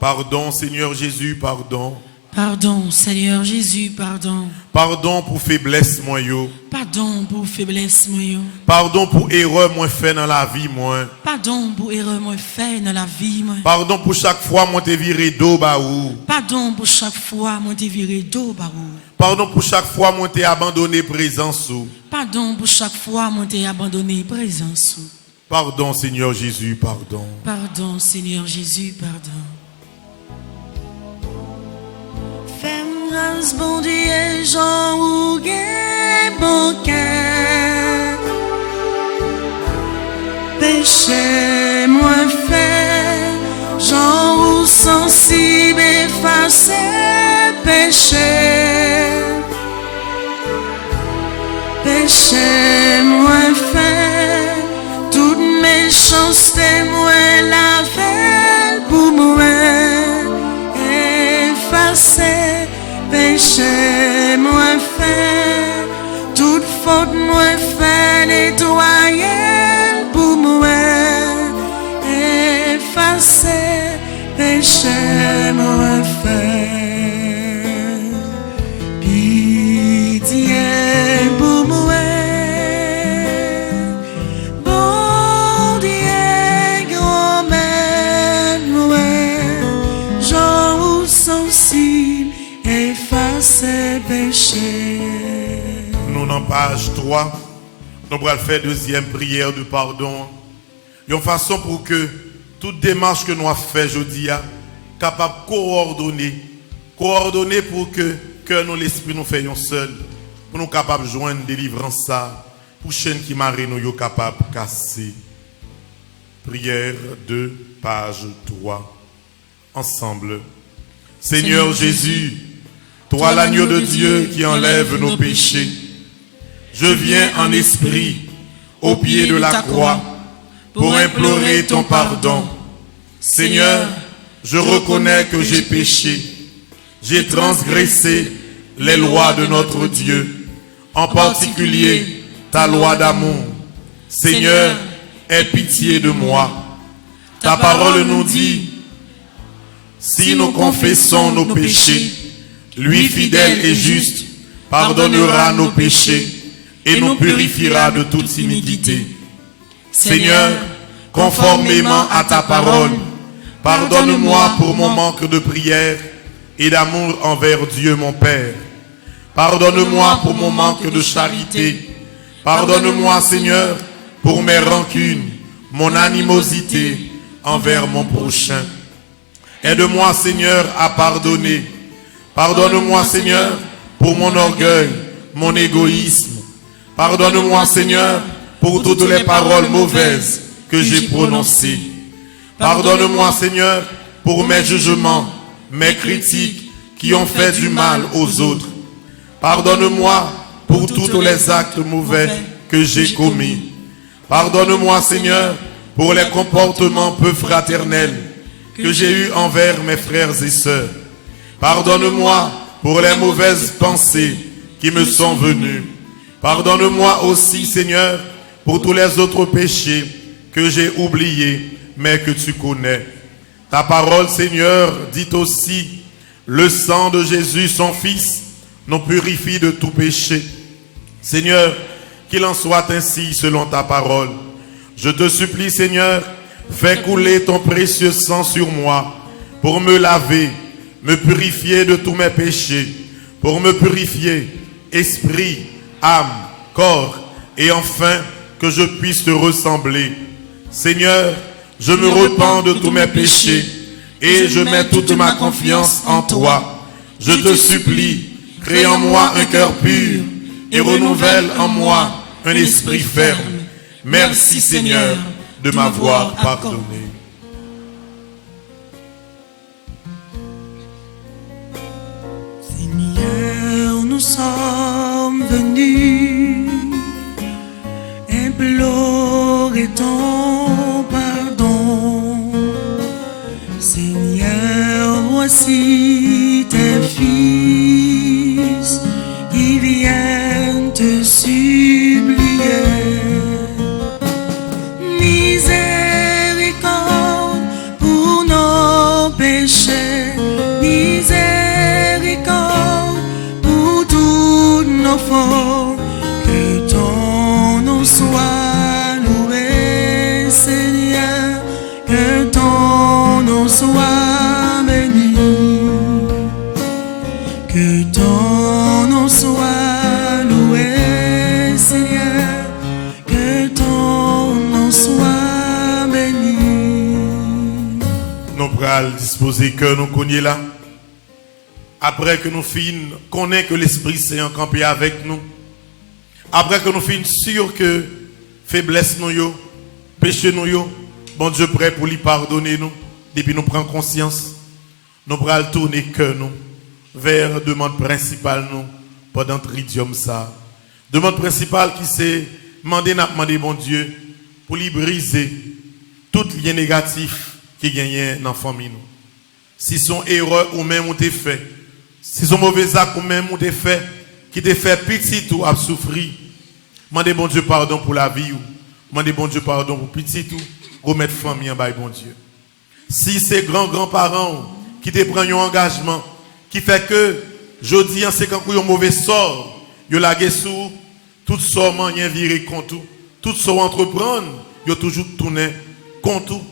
Pardon, Seigneur Jésus, pardon. Pardon, Seigneur Jésus, pardon. Pardon pour faiblesse, moi yo. Pardon pour faiblesse, moi. Pardon pour erreur, moi fait dans la vie, moi. Pardon pour erreur, moi fait dans la vie, moi. Pardon pour chaque fois, moi te viré dos, baou. Pardon pour chaque fois, moi t'ai viré dos, barou. Pardon pour chaque fois, moi t'ai abandonné présence. Pardon pour chaque fois, moi t'ai abandonné présence. Pardon, Seigneur Jésus, pardon. Pardon, Seigneur Jésus, pardon. Fais-moi grâce, bon Dieu, Jean ou bon cœur. Péché moins fait, Jean ou sensible effacé, péché. Péché moins fait, toute méchanceté moins la fait pour moi. Effacé, péché moins fait, toute faute moins fait, nettoyer pour moi. Effacé, péché moins fait, pitié pour moi. Bon Dieu, grand-mère, Jean ou sensible, effacer péché. Nous, dans page 3, nous allons faire deuxième prière de pardon. Une façon pour que toute démarche que nous avons faite aujourd'hui, capable de coordonner pour que nous, l'esprit, nous fassions seul, pour nous capables de joindre délivrance ça, pour chaîne qui marre nous capable de casser. Prière de page 3. Ensemble. Seigneur Jésus, toi l'agneau de Dieu qui enlève nos péchés, je viens en esprit au pied de la croix pour implorer ton pardon. Seigneur, je reconnais que j'ai péché, j'ai transgressé les lois de notre Dieu, en particulier ta loi d'amour. Seigneur, aie pitié de moi. Ta parole nous dit, si nous confessons nos péchés, lui fidèle et juste pardonnera nos péchés et nous purifiera de toute iniquité. Seigneur, conformément à ta parole, pardonne-moi pour mon manque de prière et d'amour envers Dieu mon Père. Pardonne-moi pour mon manque de charité. Pardonne-moi, Seigneur, pour mes rancunes, mon animosité envers mon prochain. Aide-moi, Seigneur, à pardonner. Pardonne-moi, Seigneur, pour mon orgueil, mon égoïsme. Pardonne-moi, Seigneur, pour toutes les paroles mauvaises que j'ai prononcées. Pardonne-moi, Seigneur, pour mes jugements, mes critiques qui ont fait du mal aux autres. Pardonne-moi pour tous les actes mauvais que j'ai commis. Pardonne-moi, Seigneur, pour les comportements peu fraternels que j'ai eus envers mes frères et sœurs. Pardonne-moi pour les mauvaises pensées qui me sont venues. Pardonne-moi aussi, Seigneur, pour tous les autres péchés que j'ai oubliés, mais que tu connais. Ta parole, Seigneur, dit aussi, le sang de Jésus, son Fils, nous purifie de tout péché. Seigneur, qu'il en soit ainsi selon ta parole. Je te supplie, Seigneur, fais couler ton précieux sang sur moi pour me laver, me purifier de tous mes péchés, pour me purifier, esprit, âme, corps, et enfin que je puisse te ressembler. Seigneur, je me repens de tous mes péchés et je mets toute ma confiance en toi. Je te supplie, crée en moi un cœur pur et renouvelle en moi un esprit ferme. Merci, Seigneur, de m'avoir pardonné. Seigneur, nous sommes venus implorer ton pardon. Seigneur, voici tes fils qui viennent te supplier. Miséricorde pour nos péchés, miséricorde pour toutes nos fautes, que ton nom soit loué, Seigneur, que ton nom soit béni, que ton nom soit loué, Seigneur, que ton nom soit béni. Nous pral disposer que nous connaissons là. Après que nous fin connaissons que l'Esprit Saint campé avec nous. Après que nous fin sûr que faiblesse nous yo, péché nous yo, bon Dieu prêt pour lui pardonner nous. Depuis nous prenons conscience, nous pral tourner que nous vers demande principale nous pendant tridium ça. Demande principale qui c'est demander bon Dieu pour lui briser tout lien négatif qui gagne dans la famille nous. Si son erreur ou même ou fait, si son mauvais acte ou même ou fait, qui te fait petit ou a souffrir, demandez bon Dieu pardon pour la vie ou, demandez bon Dieu pardon pour petit ou, remettre famille en bas bon Dieu. Si c'est grands-parents qui te prennent un engagement, qui fait que, jodi c'est quand il y a un mauvais sort, il y a la sous, tout sort moyen viré contre tout sort entreprendre, il y a toujours tourné contre tout.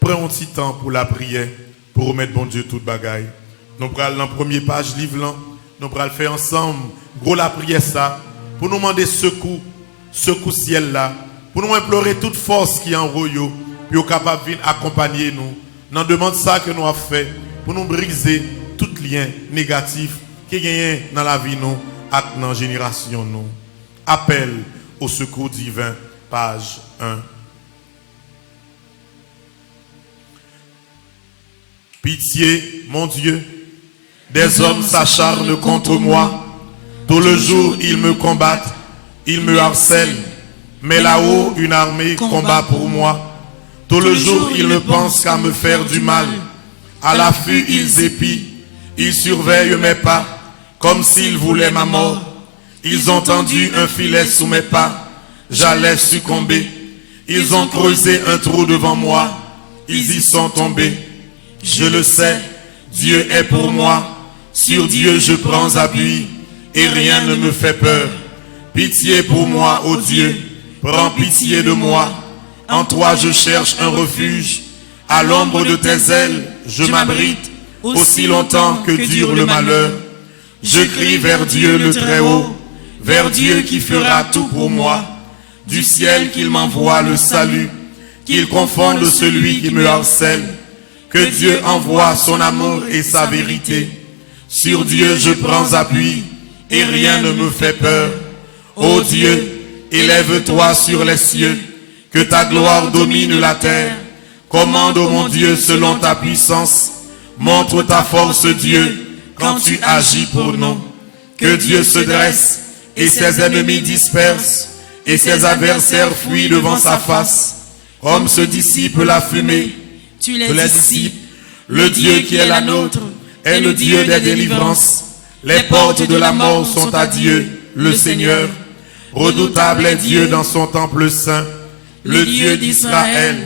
Prends un petit temps pour la prière, pour remettre bon Dieu toute bagaille. Nous prenons la première page livre là, nous prenons faire ensemble, gros la prière ça, pour nous demander secours ciel là, pour nous implorer toute force qui est en royaume, puis au capable de accompagner nous. Nous demande ça que nous avons fait, pour nous briser tout lien négatif qui gagne dans la vie nous, et dans la génération nous. Appel au secours divin, page 1. Pitié, mon Dieu, des hommes s'acharnent contre moi. Tout le jour, ils me combattent, ils me harcèlent. Mais là-haut, une armée combat pour moi. Tout le jour, ils ne pensent qu'à me faire du mal. À l'affût, ils épient, ils surveillent mes pas, comme s'ils voulaient ma mort. Ils ont tendu un filet sous mes pas, j'allais succomber. Ils ont creusé un trou devant moi, ils y sont tombés. Je le sais, Dieu est pour moi, sur Dieu je prends appui, et rien ne me fait peur. Pitié pour moi, ô Dieu, prends pitié de moi. En toi je cherche un refuge, à l'ombre de tes ailes je m'abrite, aussi longtemps que dure le malheur. Je crie vers Dieu le Très-Haut, vers Dieu qui fera tout pour moi. du ciel qu'il m'envoie le salut, qu'il confonde celui qui me harcèle, que Dieu envoie son amour et sa vérité. Sur Dieu je prends appui, et rien ne me fait peur. Ô Dieu, élève-toi sur les cieux, que ta gloire domine la terre. Commande, ô mon Dieu, selon ta puissance. Montre ta force, Dieu, quand tu agis pour nous. Que Dieu se dresse, et ses ennemis dispersent, et ses adversaires fuient devant sa face. Comme se dissipe la fumée, Tu les les dissipes. le Dieu qui est la nôtre est le Dieu des délivrances. Les portes de la mort sont à Dieu, le Seigneur. Redoutable est Dieu dans son temple saint. Le Dieu d'Israël,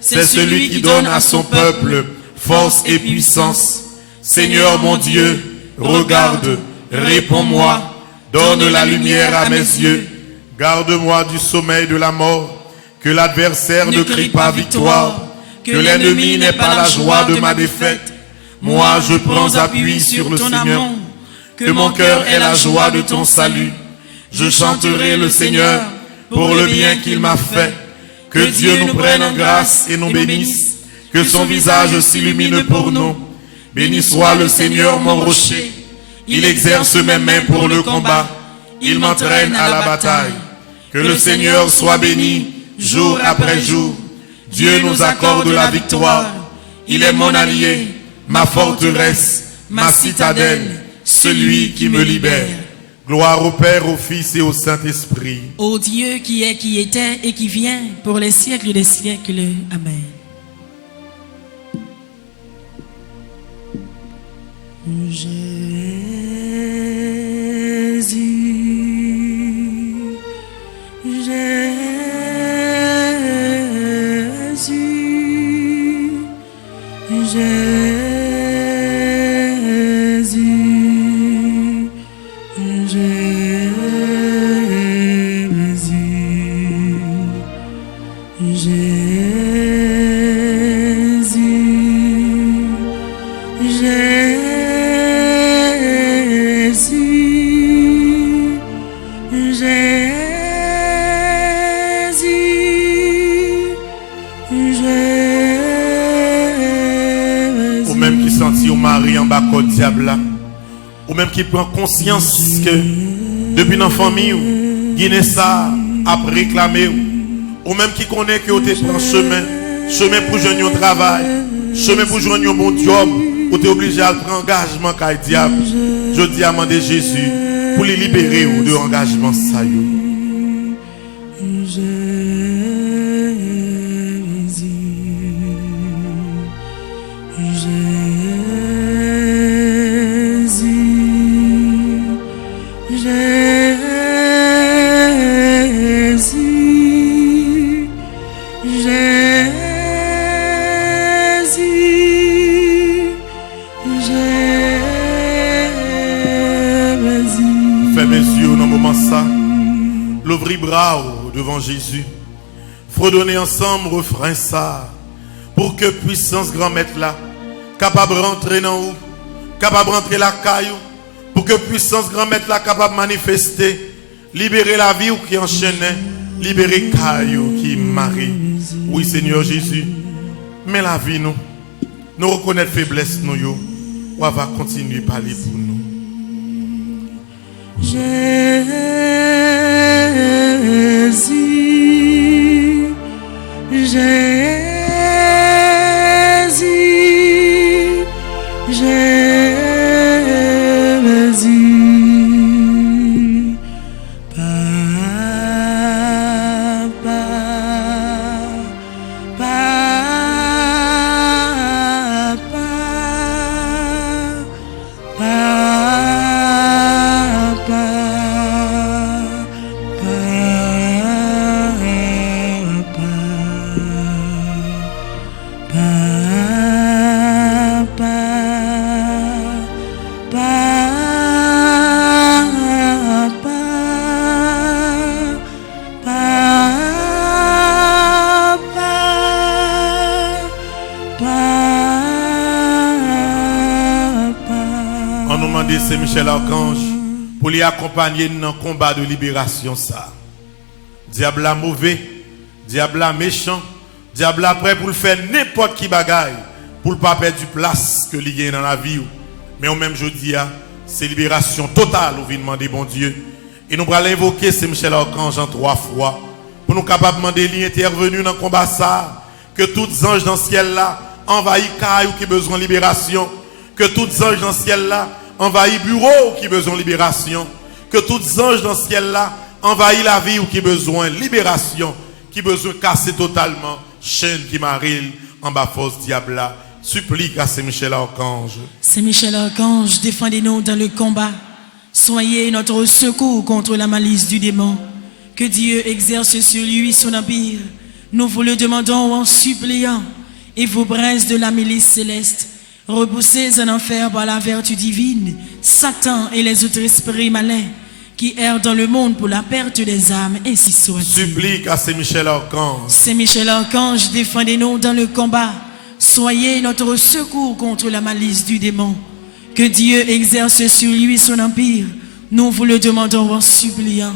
c'est celui qui donne à son peuple force et puissance. Seigneur mon Dieu, regarde, réponds-moi, donne la lumière à mes yeux. Garde-moi du sommeil de la mort, que l'adversaire ne crie pas victoire, que l'ennemi n'ait pas la joie de ma défaite. Moi je prends appui sur le Seigneur, que mon cœur ait la joie de ton salut. Je chanterai le Seigneur pour le bien qu'il m'a fait. Que Dieu nous prenne en grâce et nous bénisse, que son visage s'illumine pour nous. Béni soit le Seigneur mon rocher, il exerce mes mains pour le combat, il m'entraîne à la bataille. Que le Seigneur soit béni jour après jour. Dieu nous accorde la victoire, il est mon allié, ma forteresse, ma citadelle, celui qui me libère. Gloire au Père, au Fils et au Saint-Esprit. Ô Dieu qui est, qui était et qui vient pour les siècles des siècles. Amen. Jésus, Jésus, Jésus. Diable, ou même qui prend conscience que depuis dans la famille, Guinée ça a réclamé, ou même qui connaît que vous êtes en chemin pour joindre un travail, chemin pour joindre un bon job, vous êtes obligé à prendre engagement avec le diable. Je dis à demander Jésus pour les libérer de l'engagement ça. Devant Jésus, fredonner ensemble refrain ça, pour que puissance grand maître là, capable de rentrer dans où, capable de rentrer la caillou, pour que puissance grand maître là, capable de manifester, libérer la vie ou qui enchaînait, libérer caillou qui marie. Oui Seigneur Jésus, mais la vie nous reconnaître faiblesse nous yo, ou va continuer à parler pour nous. Jésus, Jésus, Jésus, Papa, Michel Archange pour les accompagner dans le combat de libération ça. diable là mauvais, diable là méchant, diable là prêt pour le faire n'importe qui bagaille, pour ne pas perdre du place que il y a dans la vie. Mais au même jeudi, c'est libération totale au vient demander bon Dieu. Et nous allons invoquer Saint Michel Archange en 3 fois pour nous capables de demander l'intervenir dans le combat ça, que tous les anges dans le ciel là envahissent caillou qui besoin de libération, que tous les anges dans le ciel là envahissent bureau qui besoin de libération, que tous les anges dans le ciel là envahissent la vie ou qui besoin de libération, qui besoin de casser totalement chaîne qui marille en bas force diable là. Supplique à Saint Michel Archange. Saint Michel Archange, défendez-nous dans le combat. Soyez notre secours contre la malice du démon. Que Dieu exerce sur lui son empire. Nous vous le demandons en suppliant. Et vous, princes de la milice céleste, repoussez en enfer par la vertu divine Satan et les autres esprits malins qui errent dans le monde pour la perte des âmes, ainsi soit. Supplique à Saint Michel Archange. Saint Michel Archange, défendez-nous dans le combat. Soyez notre secours contre la malice du démon. Que Dieu exerce sur lui son empire. Nous vous le demandons en suppliant.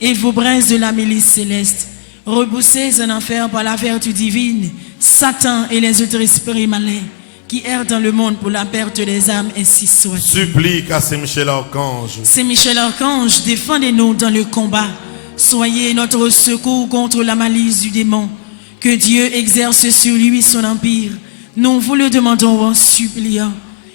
Et vous, princes de la milice céleste, repoussez en enfer par la vertu divine Satan et les autres esprits malins qui errent dans le monde pour la perte des âmes, ainsi soit. Supplique à Saint Michel Archange. Saint Michel Archange, défendez-nous dans le combat. Soyez notre secours contre la malice du démon. Que Dieu exerce sur lui son empire. Nous vous le demandons en suppliant.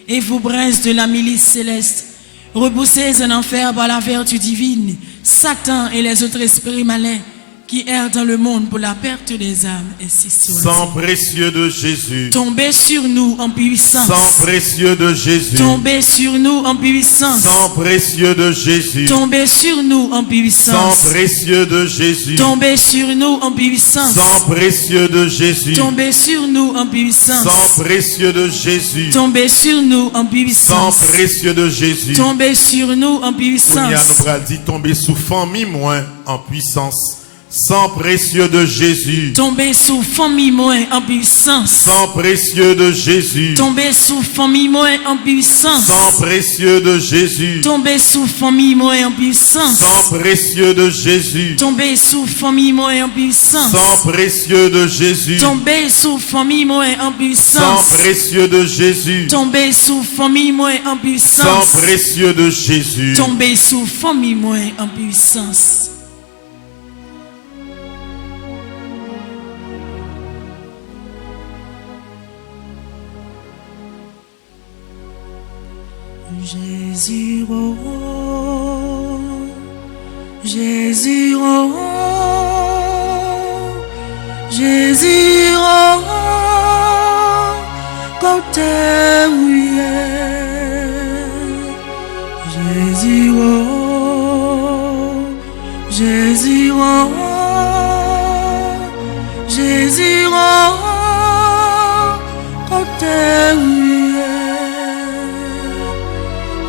Et vous, princes de la milice céleste, repoussez en enfer par la vertu divine Satan et les autres esprits malins qui errent dans le monde pour la perte des âmes, ainsi soit. Sang précieux de Jésus. Tombez sur nous en puissance. Sang précieux de Jésus. Tombez sur nous en puissance. Sang précieux de Jésus. Tombez sur nous en puissance. Sang précieux de Jésus. Tombez sur nous en puissance. Sang précieux de Jésus. Tombez sur nous en puissance. Sang précieux de Jésus. Tombez sur nous en Sang puissance. précieux de Jésus. Tombez sur nous en On y a puissance. nous bras dit tomber sous famille moins en puissance. Sang précieux de Jésus. Tombez sous famille moins en puissance. Sang précieux de Jésus. Tombez sous famille moins en puissance. Sang précieux de Jésus. Tombez sous famille moins en puissance. Sang précieux de Jésus. Tombez sous famille moins en puissance. Sang précieux de Jésus. Tombez sous famille moins en Sang puissance. précieux de Jésus. Tombez sous famille moins en Sang puissance. précieux de Jésus. Tombez sous famille moins en puissance. Jésus, oh, Jésus, oh, Jésus, oh, quand t'es oui, Jésus, oh, Jésus, oh, Jésus, oh, quand t'es oui.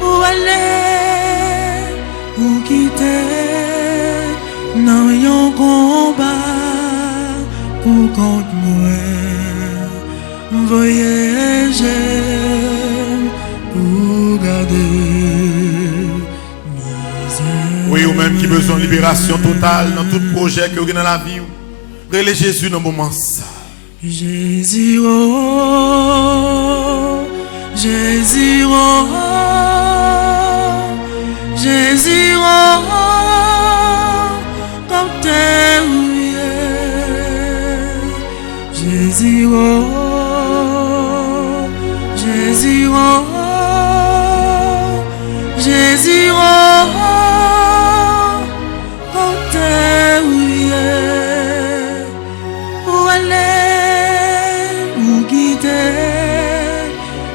Où aller, où quitter, non yon combat pour contre moi, voyager pour garder misère. Oui, ou même qui besoin de libération totale dans tout projet que vous avez dans la vie. Relais Jésus dans le moment ça. Jésus, oh, Jésus, oh, Jésus, oh, quand t'es oui, Jésus, oh, Jésus, oh, Jésus, oh, quand t'es oui, où aller, où quitter,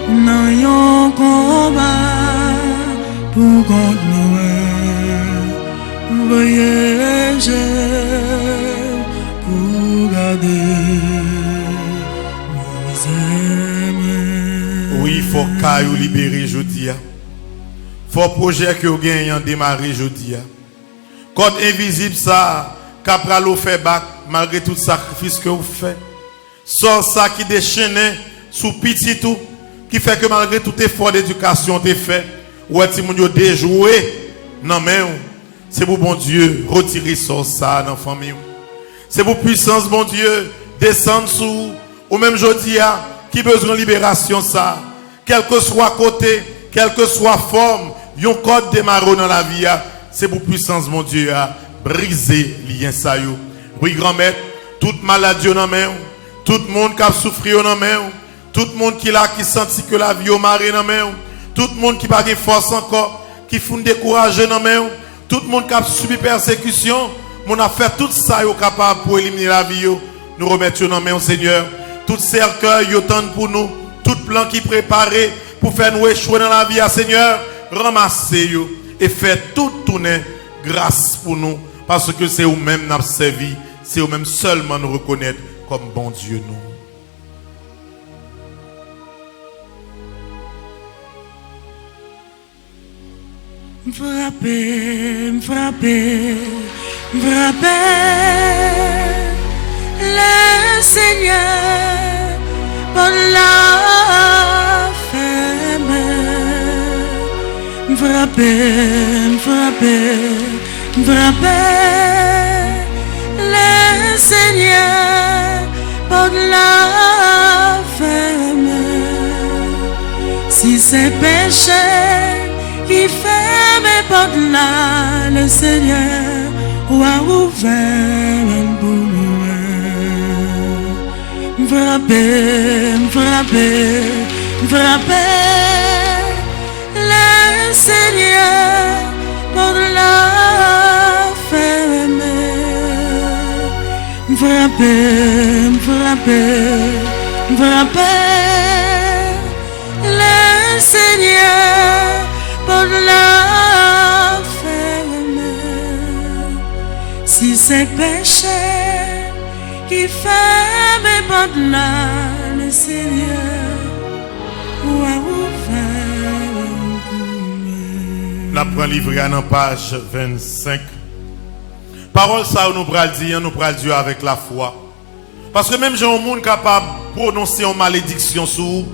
non yon combat pour contre voyager pour garder mes Oui, il faut qu'il libérer jeudi. Faut projet que vous gagnez en démarrer jeudi. Code invisible ça, qu'après l'eau fait bac, malgré tout sacrifice que vous faites. Sort ça qui déchaîne sous petit tout, qui fait que malgré tout effort d'éducation que vous fait, ou est-ce que vous déjoué? Non mais C'est pour bon Dieu retirer ça dans la famille. C'est pour puissance, bon Dieu, descendre sous, ou même jeudi, qui besoin de libération, ça. Quel que soit côté, quelle que soit forme, yon code démarre dans la vie, c'est pour puissance, mon Dieu, briser lien ça yo. Oui, grand-mère, toute maladie dans main, tout le monde qui a souffert dans main, tout le monde qui senti que la vie est marée dans main, tout le monde qui n'a pas de force encore, qui font décourager dans main, tout le monde qui a subi persécution, on a fait tout ça yo capable pour éliminer la vie yo. Nous remettons dans main, Seigneur. Tout cercueil yo tend pour nous, tout plan qui préparé pour faire nous échouer dans la vie, Seigneur, ramassez yo et faites tout tourner grâce pour nous, parce que c'est vous-même nous servi, c'est vous-même seulement nous reconnaître comme bon Dieu nous. Frappez, frappez, frappez le Seigneur pour la femme. Frappez, frappez, frappez le Seigneur pour la femme. Si c'est péché qui fait mes portes là, le Seigneur a ouvert un boulot. Frappez, frappez, frappez le Seigneur pour la fermer. Frappez, frappez, frappez le Seigneur pour la fermer. Si c'est péché qui fait mes portes là, le Seigneur a ouvert un boulot. Nous prenons livre dans page 25. Parole ça nous prenons dire, nous prenons Dieu avec la foi. Parce que même j'ai un monde capable de prononcer une malédiction sur vous,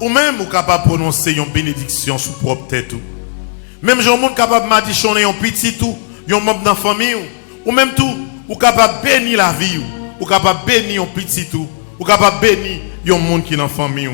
ou même ou capable de prononcer une bénédiction sur propre tête. Même j'ai un monde capable de madichonner un petit tout, un membre de la famille, ou même tout, ou capable de bénir la vie, ou capable de bénir un petit tout, ou capable de bénir un monde qui est dans la famille.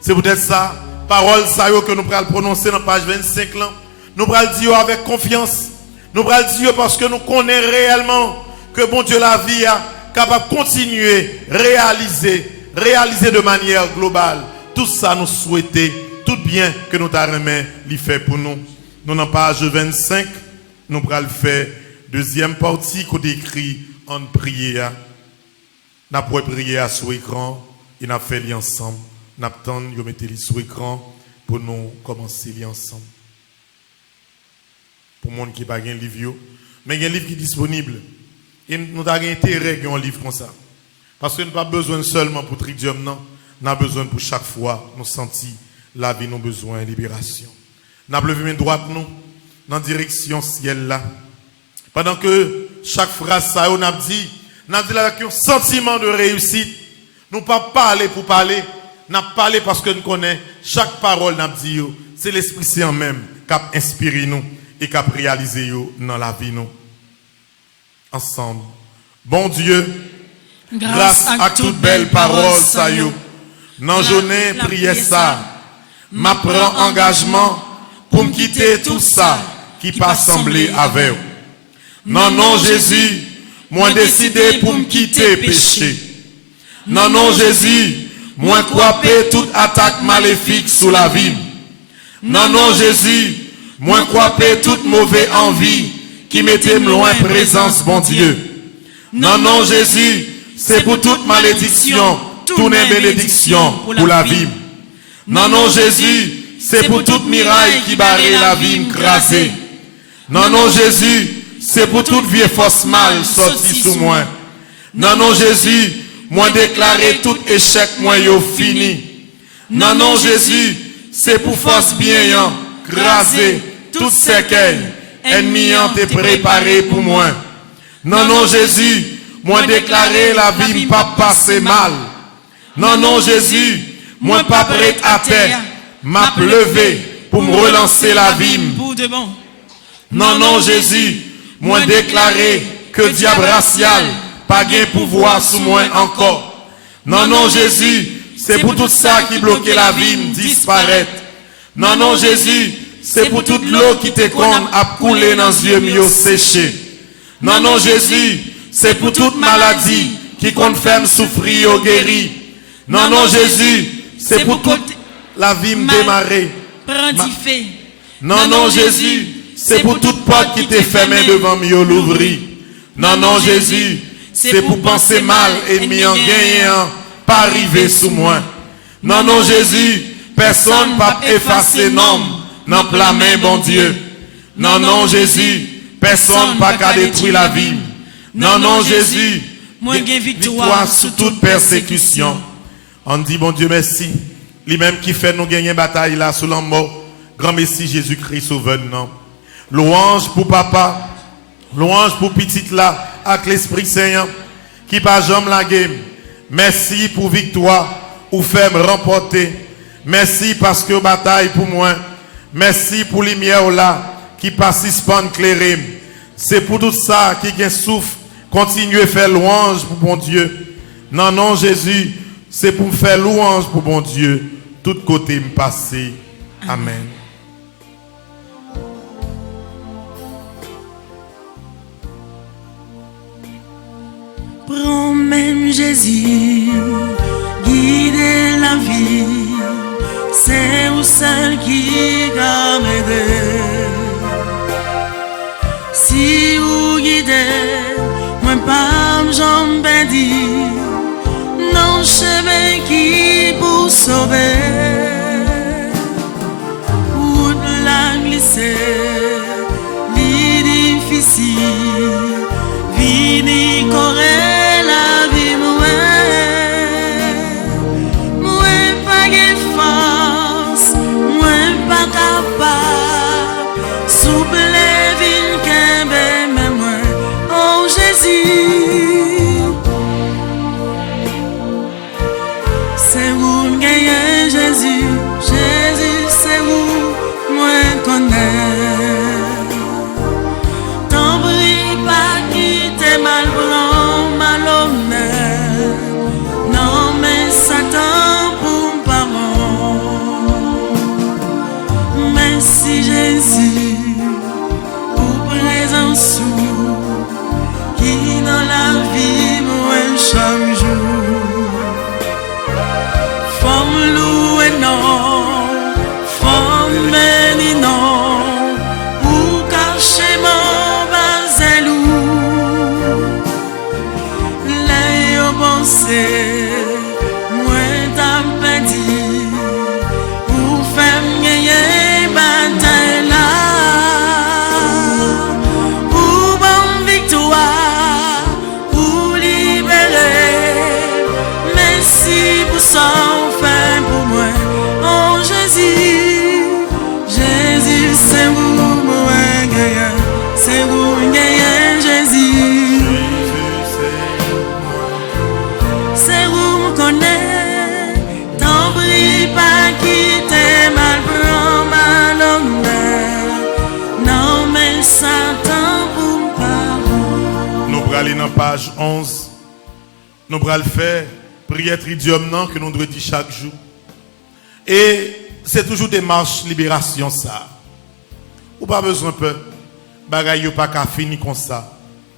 C'est peut-être ça, parole ça que nous prenons prononcer dans page 25 là. Nous prenons dire avec confiance. Nous prenons dire parce que nous connaissons réellement que bon Dieu la vie est capable de continuer, réaliser de manière globale. Tout ça nous souhaiter, tout bien que nous t'arrêtons, l'y fait pour nous. Nous dans page 25, nous prenons faire deuxième partie qu'on décrit en prière. Nous avons prié sur l'écran et nous avons fait l'ensemble. Nous avons mis sur l'écran pour nous commencer l'ensemble. Pour les gens qui n'ont pas de livre, mais il y a un livre qui est disponible. Et nous avons intérêt à un livre comme ça. Parce que nous n'avons pas besoin seulement pour Tridium, non. Nous avons besoin pour chaque fois nous sentir la vie, nous avons besoin de libération. Nous avons levé main droite nous, dans la direction ciel là. Pendant que chaque phrase, ça, on a dit avec un sentiment de réussite. Nous ne pas parler pour parler. Nous parlé parce que nous connaissons chaque parole, nous dit, c'est l'Esprit Saint même qui a inspiré nous et qui a réalisé dans la vie nous. Ensemble. Bon Dieu, grâce à toute belle parole, ça y est. Non, je n'ai prié ça. Ma prend engagement pour me quitter tout ça qui pas semblé avec. Non, non, Jésus, moi décidé pour me quitter péché. Non, non, Jésus, moi croiper toute attaque maléfique sous la vie. Non, non, Jésus, moi croiper toute mauvaise envie qui mettait loin présence, bon Dieu. Non, non, Jésus, c'est pour toute malédiction, toute bénédiction pour la vie. Non, non, Jésus, c'est pour toute miraille qui barrait la vie crasée. Non, non, Jésus, c'est pour toute vieille force mal sortie sous moi. Non, non, Jésus, moi déclarer tout échec, moi yo fini. Non, non, Jésus, c'est pour force bien, craser tout séquelles, ennemis ont été préparés pour moi. Non, non, Jésus, moi déclarer la vie pas passer mal. Non, non, Jésus, moi pas prêt à terre, m'a levé pour me relancer la vie. Non, non, Jésus, Moi déclaré que diable racial, pas gain pouvoir sous moi encore. Non, non, Jésus, c'est pour tout ça qui bloquait la vie, me disparaître. Non, non, Jésus, c'est pour toute l'eau qui te conne à couler dans les yeux mieux séché. Non, non, Jésus, c'est pour toute maladie qui compte faire me souffrir ou guérir. Non, non, Jésus, c'est pour toute la vie me démarrer. Non, non, Jésus, c'est pour toute porte qui t'est fermée devant mieux l'ouvrir. Non, non, Jésus, c'est pour penser mal et m'y en gagnant, pas arriver sous moi. Non, non, Jésus, personne pas effacer nom, non plat main, bon Dieu. Non, non, Jésus, personne pas qu'à détruire la vie. Non, non, Jésus, victoire sous toute persécution. On dit, bon Dieu, merci. Lui-même qui fait nous gagner bataille là sous la mort. Grand Messie Jésus-Christ sauveur, non. Louange pour papa, louange pour petite là, avec l'Esprit Saint, qui pas jamais la game. Merci pour victoire, ou faire me remporter. Merci parce que bataille pour moi. Merci pour lumière là, qui passe suspend clairer. C'est pour tout ça qui gagne souffle, continuer à faire louange pour bon Dieu. Non, non, Jésus, c'est pour faire louange pour bon Dieu. Tout côté me passer. Amen. Promets Jésus, guider la vie, c'est vous seul qui va m'aider. Si vous guidez, moi pas j'en bénis, non chemin qui pour sauver, ou de la glisser, lit difficile, vini correct. C'est vous gagner Jésus, Jésus c'est vous, moi connais. T'en prie pas quitter mal blanc, malhonnête. Non mais Satan pour parent. Merci Jésus, pour présence qui dans la vie moi chaque jour. Aller dans page 11, nous allons faire prière tridium que nous devons dire chaque jour. Et c'est toujours des marches libération ça. Ou pas besoin de peur. Bagaille ou pas qu'à finir comme ça.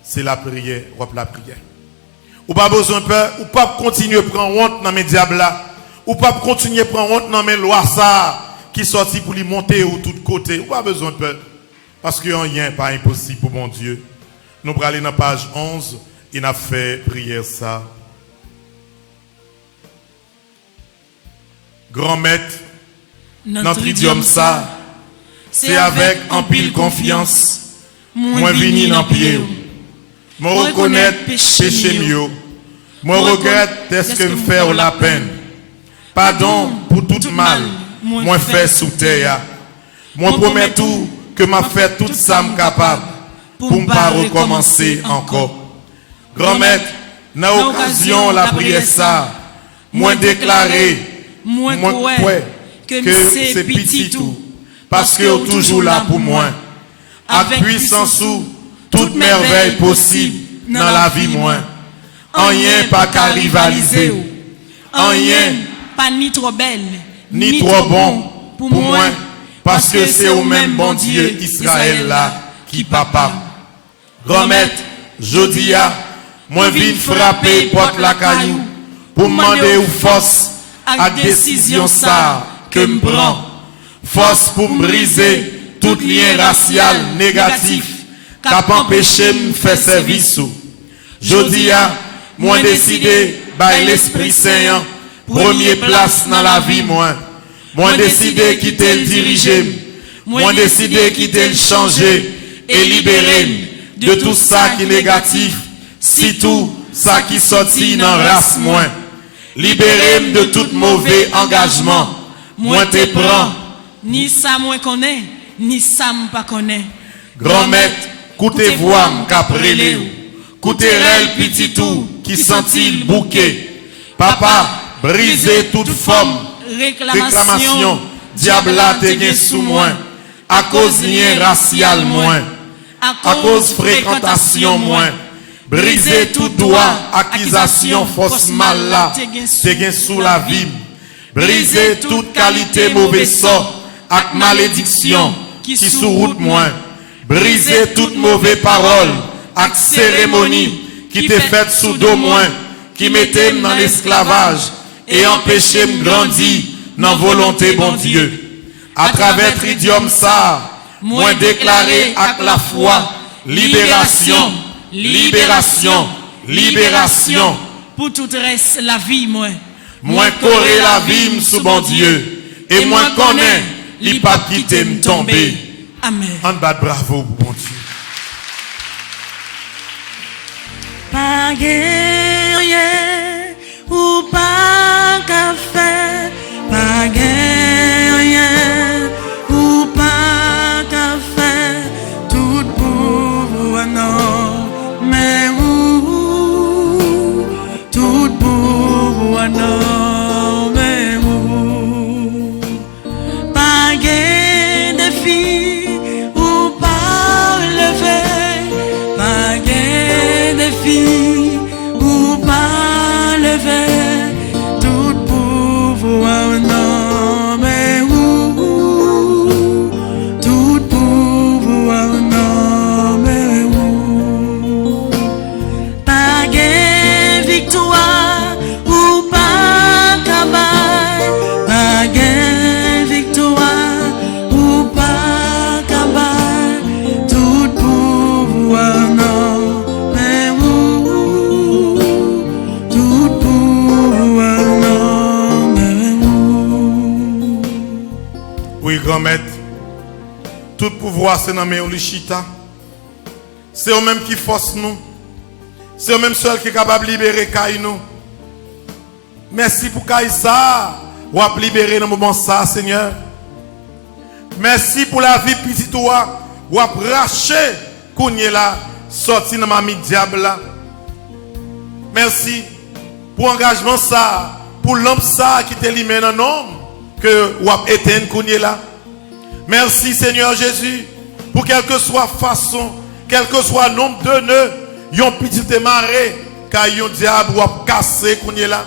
C'est la prière, ou la prière. Ou pas besoin de peur, ou pas continuer à prendre honte dans mes diables là. Ou pas continuer à prendre honte dans mes lois ça qui sorti pour lui monter ou tout côté. Ou pas besoin de peur. Parce que rien n'est pas impossible pour mon Dieu. Nous allons aller dans la page 11 et nous avons fait prière ça. Grand maître, notre idiome ça, c'est avec en pile confiance, moi vini dans pied, moi reconnaître péché mieux, moi regrette est-ce que me faire la peine. Pardon pour tout mal, moi fait sous terre. Moi promets tout que m'a fait tout ça me capable. Pour ne pas recommencer encore. Grand maître, dans l'occasion la prière ça, moi déclaré, moi crois que c'est petit tout, parce que toujours là pour moi. Avec puissance toute merveille possible dans la vie moins. Rien pas qu'à rivaliser. Rien pas ni trop belle, ni trop bon pour moi. Parce que c'est au même bon Dieu Israël là qui papa. Grand-maître, jodia, moi vine frapper porte la caillou pour demander ou force à décision ça que me prend. Force pour me briser tout lien racial négatif cap empêcher me faire service. Jodia, moi décidé par l'Esprit Saint premier place dans la vie moi. Moi décidé quitter le diriger. Moi décidé quitter le changer et libérer de tout ça qui est négatif, si tout ça qui sortit dans la race moins. Libérer de tout mauvais engagement. Moi te prends. Ni ça moi connais, ni ça me pas connais. Grand-maître, coutez voix m'caprele. Coutez rel petit tout qui sentit le bouquet. Papa, brisez toute forme. Réclamation. Diable te gen sous moi. À cause lien racial moins. À cause fréquentation moins. Briser tout droit, accusation, force mal là, te gen sous la vie. Briser toute qualité mauvais sort, avec malédiction, qui sous route moins. Briser toute mauvaise parole, avec cérémonie, qui te fait sous dos moins, qui mettait dans l'esclavage, et empêcher me grandir dans volonté bon Dieu. À travers tridium ça, moi déclaré avec la foi, libération. Libération, libération. Pour tout reste la vie, moi. Moi correr la vie sous bon Dieu. Et moi connais, il pas quitter me tomber. Amen. En bas bravo, bon Dieu. Pas guerrier ou pas café, pas guerrier ou pas café, tout pour vous non. Mais où tout pour non, mais où pas gain de filles ou pas lever, pas gain de filles ou pas lever, tout pour non, mais où tout pour non, mais où pas gain victoire ou pas cabane, pas gain victoire ou pas cabane, tout pouvoir non, mais où tout pouvoir non, mais où. Oui, grand-maître, tout pouvoir c'est dans mes Lichita. C'est eux-mêmes qui force nous. C'est eux-mêmes seuls qui sont capables de libérer Kaïnou. Merci pour Kaïsa. Ou à libérer dans le moment ça, Seigneur. Merci pour la vie petit toi. Ou à racher Kounye là, sorti dans ma diable là. Merci pour l'engagement ça, pour l'homme ça qui t'élime dans homme que ou à éteindre Kounye là. Merci Seigneur Jésus pour quelle que soit façon, quel que soit nombre de nœuds, yon petit marée, car yon diable ou a cassé Kounye là.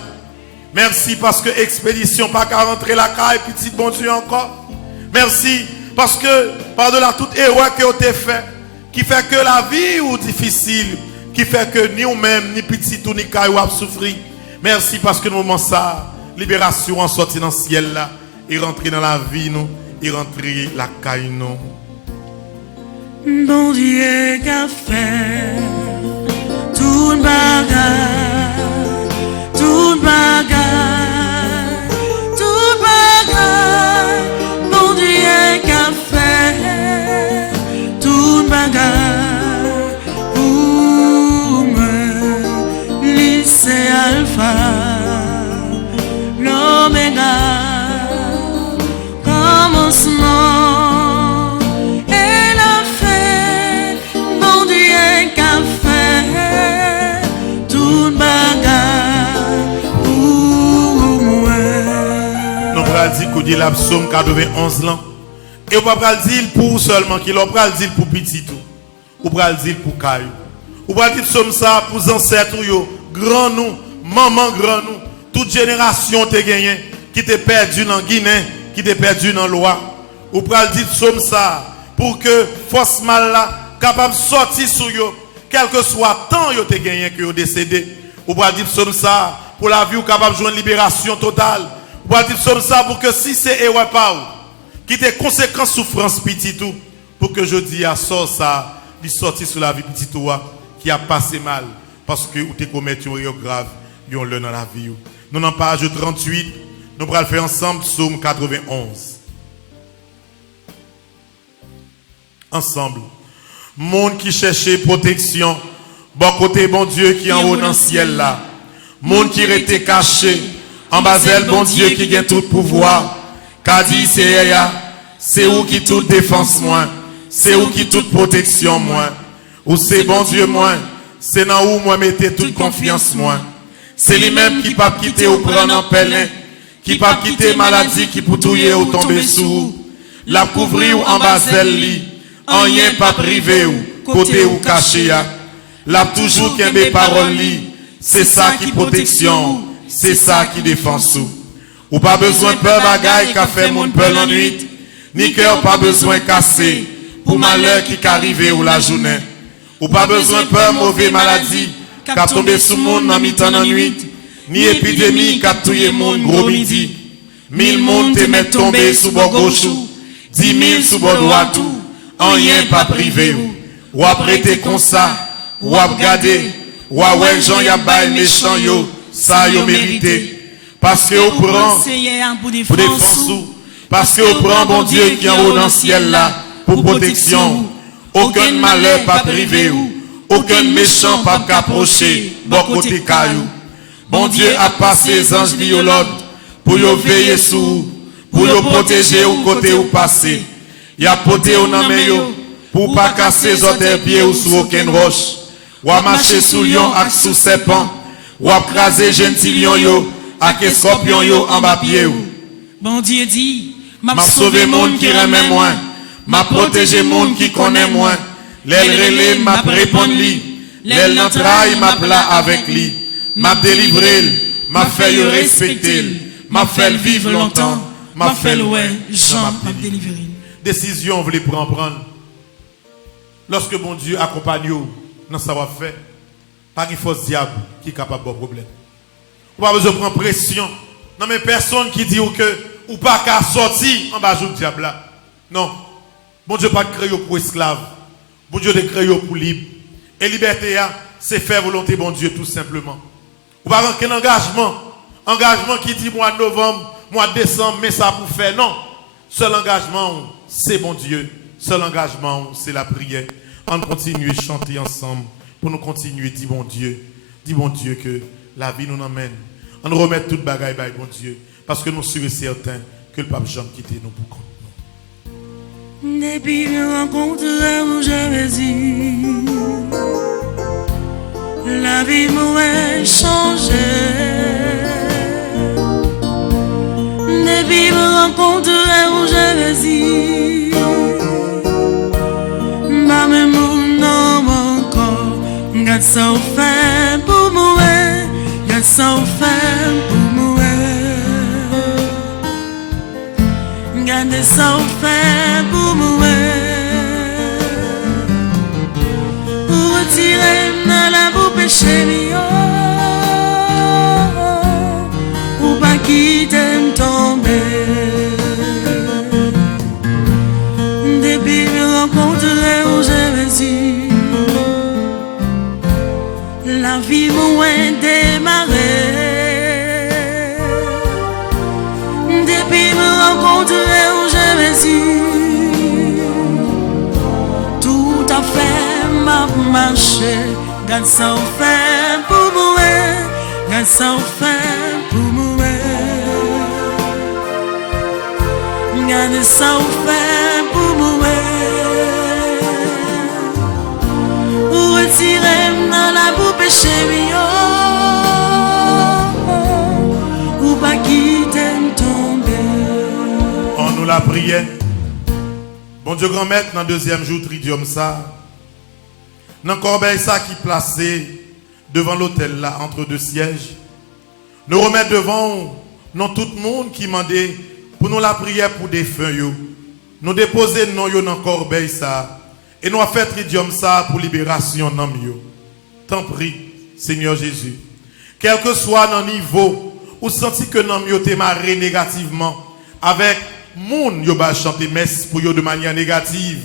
Merci parce que expédition pas qu'à rentrer la caille petit bon Dieu encore. Merci parce que par-delà toute erreur que vous avez fait, qui fait que la vie ou difficile, qui fait que ni vous-même, ni petit ou ni caille ou a souffrir. Merci parce que nous moment ça, libération en sorti dans le ciel là, et rentrer dans la vie nous, et rentrer la caille nous. Bon Dieu qu'a fait tout bagarre, tout bagarre, tout bagarre. Bon Dieu qu'a fait tout bagarre pour moi, lycée Alpha, l'Oméga, commencement. Dit qu'on dit la psaume 91 ans. Et on va pas dire pour seulement qu'il va dire pour petit tout. ou pral dire pour caillou. Ou pral dire somme ça pour ancêtres yo, grand nous, maman grand nous, toute génération te gagné qui t'est perdu dans Guinée, qui t'est perdu dans loi. Ou pral dire somme ça pour que force mal là capable sortir sur yo, quel que soit temps yo te gagné que yo décédé. Ou pral dire somme ça pour la vie ou capable jouer une libération totale. Ou pral dire somme ça pour que si c'est et ouais pas ou, qui te conséquences souffrance petit tout pour que je dis à ça il sorti sur la vie petit toi qui a passé mal parce que ou te commettre une erreur grave yon le dans la vie. Nous dans page 38 nous allons faire ensemble psaume 91 ensemble. Monde qui cherchait protection bon côté bon Dieu qui en haut dans le ciel là. Monde qui était caché en bas bon Dieu qui gagne tout pouvoir. Qu'a dit c'est où qui toute défense moins, c'est où qui toute protection moins, ou c'est bon Dieu moins, c'est dans où moi mettez toute confiance moins. C'est lui-même qui pas quitter ou prendre en pelin, qui pas quitter maladie qui pour touiller ou tomber sous, la couvrir ou en bas li, en rien pas privé ou côté ou caché ya, la toujours qu'un des paroles li, c'est ça qui protection, c'est ça qui défense ou. Ou pas besoin de peur bagaille qu'a fait mon peur la nuit, ni cœur pas besoin cassé pour malheur qui qu'arrive ou la journée. Ou pas besoin de peur mauvaise maladie qu'a tombé sous monde dans mi-temps la nuit, ni épidémie qu'a tué monde gros midi. 1000 monde te met tombé sous bord gauche, 10 000 sous bord droit tout, en rien pas privé ou après t'es comme ça, ou à regarder, ou à ouais Jean y a bail méchant yo, ça yo mérité. Parce que vous prenez pour défense, parce que vous prenez bon Dieu qui est en haut dans le ciel là, pour protection. Aucun malheur pas privé, aucun méchant pas approcher, bon côté caillou. Bon Dieu a passé les anges li au l'autre, pour y veiller sous, pour y protéger au côté où passer. Il a porté au nom yo, pour pas casser les autres pieds ou sous aucune roche. Ou à marcher sous lion et sous serpent, ou à craser gentil lion yo, avec scorpion yo en bas pied ou. Bon Dieu dit, m'a sauvé monde qui remet moins, m'a protégé monde qui connaît moins. L'aile relais m'a répondu li, l'aile n'entraille m'a plat avec lui, m'a délivré, m'a fait respecter, m'a fait vivre longtemps, m'a fait ouais, Jean m'a délivré. Décision vous voulez prendre. Lorsque bon Dieu accompagne vous dans ça va faire, pas une force diable qui est capable de problème. Ou pas besoin de prendre pression. Non mais personne qui dit que ou pas qu'à sortir en bas du diable là. Non. Bon Dieu pas créé pour esclave. Bon Dieu de créé pour libre. Et liberté c'est faire volonté bon Dieu tout simplement. Ou pas qu'un engagement qui dit mois de novembre, mois de décembre mais ça pour faire non. Seul engagement c'est bon Dieu. Seul engagement c'est la prière. On continue à chanter ensemble pour nous continuer dire bon Dieu que la vie nous emmène. On nous remet toute bagaille par bon Dieu. Parce que nous sommes certains que le pape Jean quitte nous pour compte nous. Depuis mes rencontres où j'avais dit, la vie m'a changé. Depuis mes rencontres où j'avais dit, ma mémoire dans mon corps, garde ça au fin pour mourir, garde ça au fin pour mourir. Garde ça au fin pour mourir, pour retirer dans la boue péché mio, pour pas quitter me tomber. Depuis me rencontrer où j'ai vécu, la vie m'a démarré. Depuis me rencontrer où j'ai vécu, tout à fait m'a marché. Garde ça au fin pour mourir, garde ça au fin pour mourir. Garde ça au fin pour mourir, pour retirer dans la boue péché mio, pour pas quitter me tomber. On nous la prière. Bon Dieu grand maître, dans le deuxième jour, tridium ça, dans corbeille ça qui placé devant l'autel là entre deux sièges. Nous remettre devant non tout le monde qui mandait pour nous la prière pour des feux. Nous déposer non yo dans corbeille ça et nous a fait tridium ça pour libération non yo. T'en prie Seigneur Jésus. Quel que soit le niveau ou senti que non yo te marré négativement avec moun yo ba chanter messe pour yo de manière négative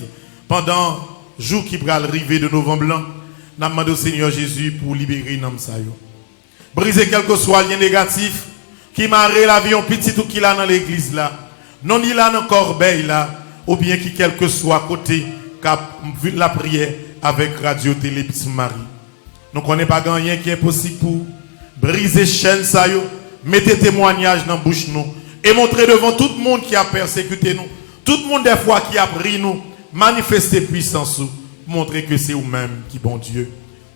pendant jour qui va arriver de novembre blanc, n'a demandé au Seigneur Jésus pour libérer nam sa yo. Briser quel que soit lien négatif qui marre la vie en petit ou qui là dans l'église là, non ni là dans corbeille là, ou bien qui quel que soit côté cap la prière avec Radio Télé Petite Marie. Nous connaissons pas rien qui est possible pour briser chaîne ça yo, mettez témoignage dans bouche nous et montrer devant tout le monde qui a persécuté nous, tout le monde des fois qui a pris nous, manifester puissance ou montrer que c'est vous-même qui bon Dieu.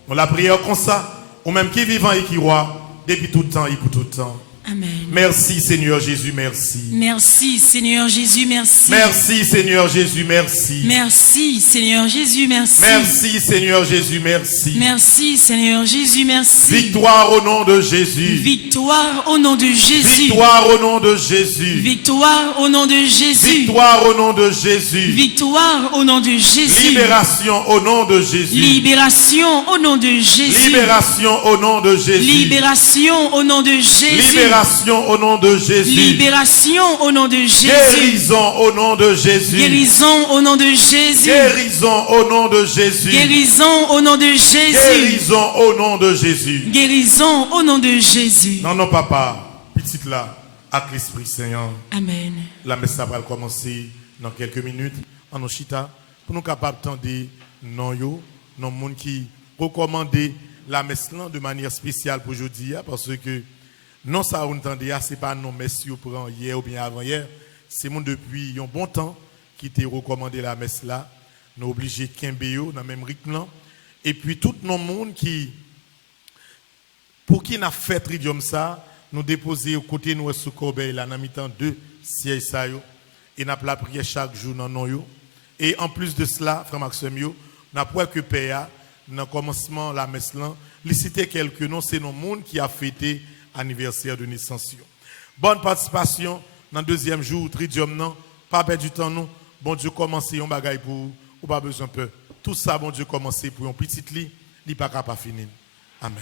On la prière comme ça, ou même qui vivant et qui roi depuis tout temps et pour tout temps. Amen. Merci Seigneur Jésus, merci. Merci Seigneur Jésus, merci. Merci Seigneur Jésus, merci. Merci Seigneur Jésus, merci. Merci Seigneur Jésus, merci. Merci Seigneur Jésus, merci. Victoire au nom de Jésus. Victoire au nom de Jésus. Victoire au nom de Jésus. Victoire au nom de Jésus. Victoire au nom de Jésus. Victoire au nom de Jésus. Libération au nom de Jésus. Libération au nom de Jésus. Libération au nom de Jésus. Libération au nom de Jésus. Libération au nom de Jésus. Libération au nom de Jésus. Guérison au nom de Jésus. Guérison au nom de Jésus. Guérison au nom de Jésus. Guérison au nom de Jésus. Guérison au nom de Jésus. Guérison au nom de Jésus. Non, non, papa, petite là, avec l'Esprit Saint. Amen. La messe va commencer dans quelques minutes. En Oshita, pour nous capables d'entendre non yo, non monde qui recommande la messe de manière spéciale pour aujourd'hui, parce que non ça on entendait, c'est pas non messe pour hier ou bien avant hier, c'est monde depuis un bon temps qui t'a recommandé la messe là, nous obligés Kimbéo dans même rythme. Et puis tout non monde qui pour qui n'a fait tridium ça, nous déposer au côté nous sous corbeille là dans mi-temps deux sièges ça yo et n'a la prière chaque jour dans non yo. Et en plus de cela, frère Maxime yo, n'a pas que père dans commencement la messe là, il citer quelques noms, c'est nos monde qui a fêté anniversaire de naissance. Bonne participation dans le deuxième jour, tridium non, pas perdre du temps nous. Bon Dieu commencer un bagaille pour ou pas besoin peur. Tout ça bon Dieu commencer pour un petit lit, il pas capable finir. Amen.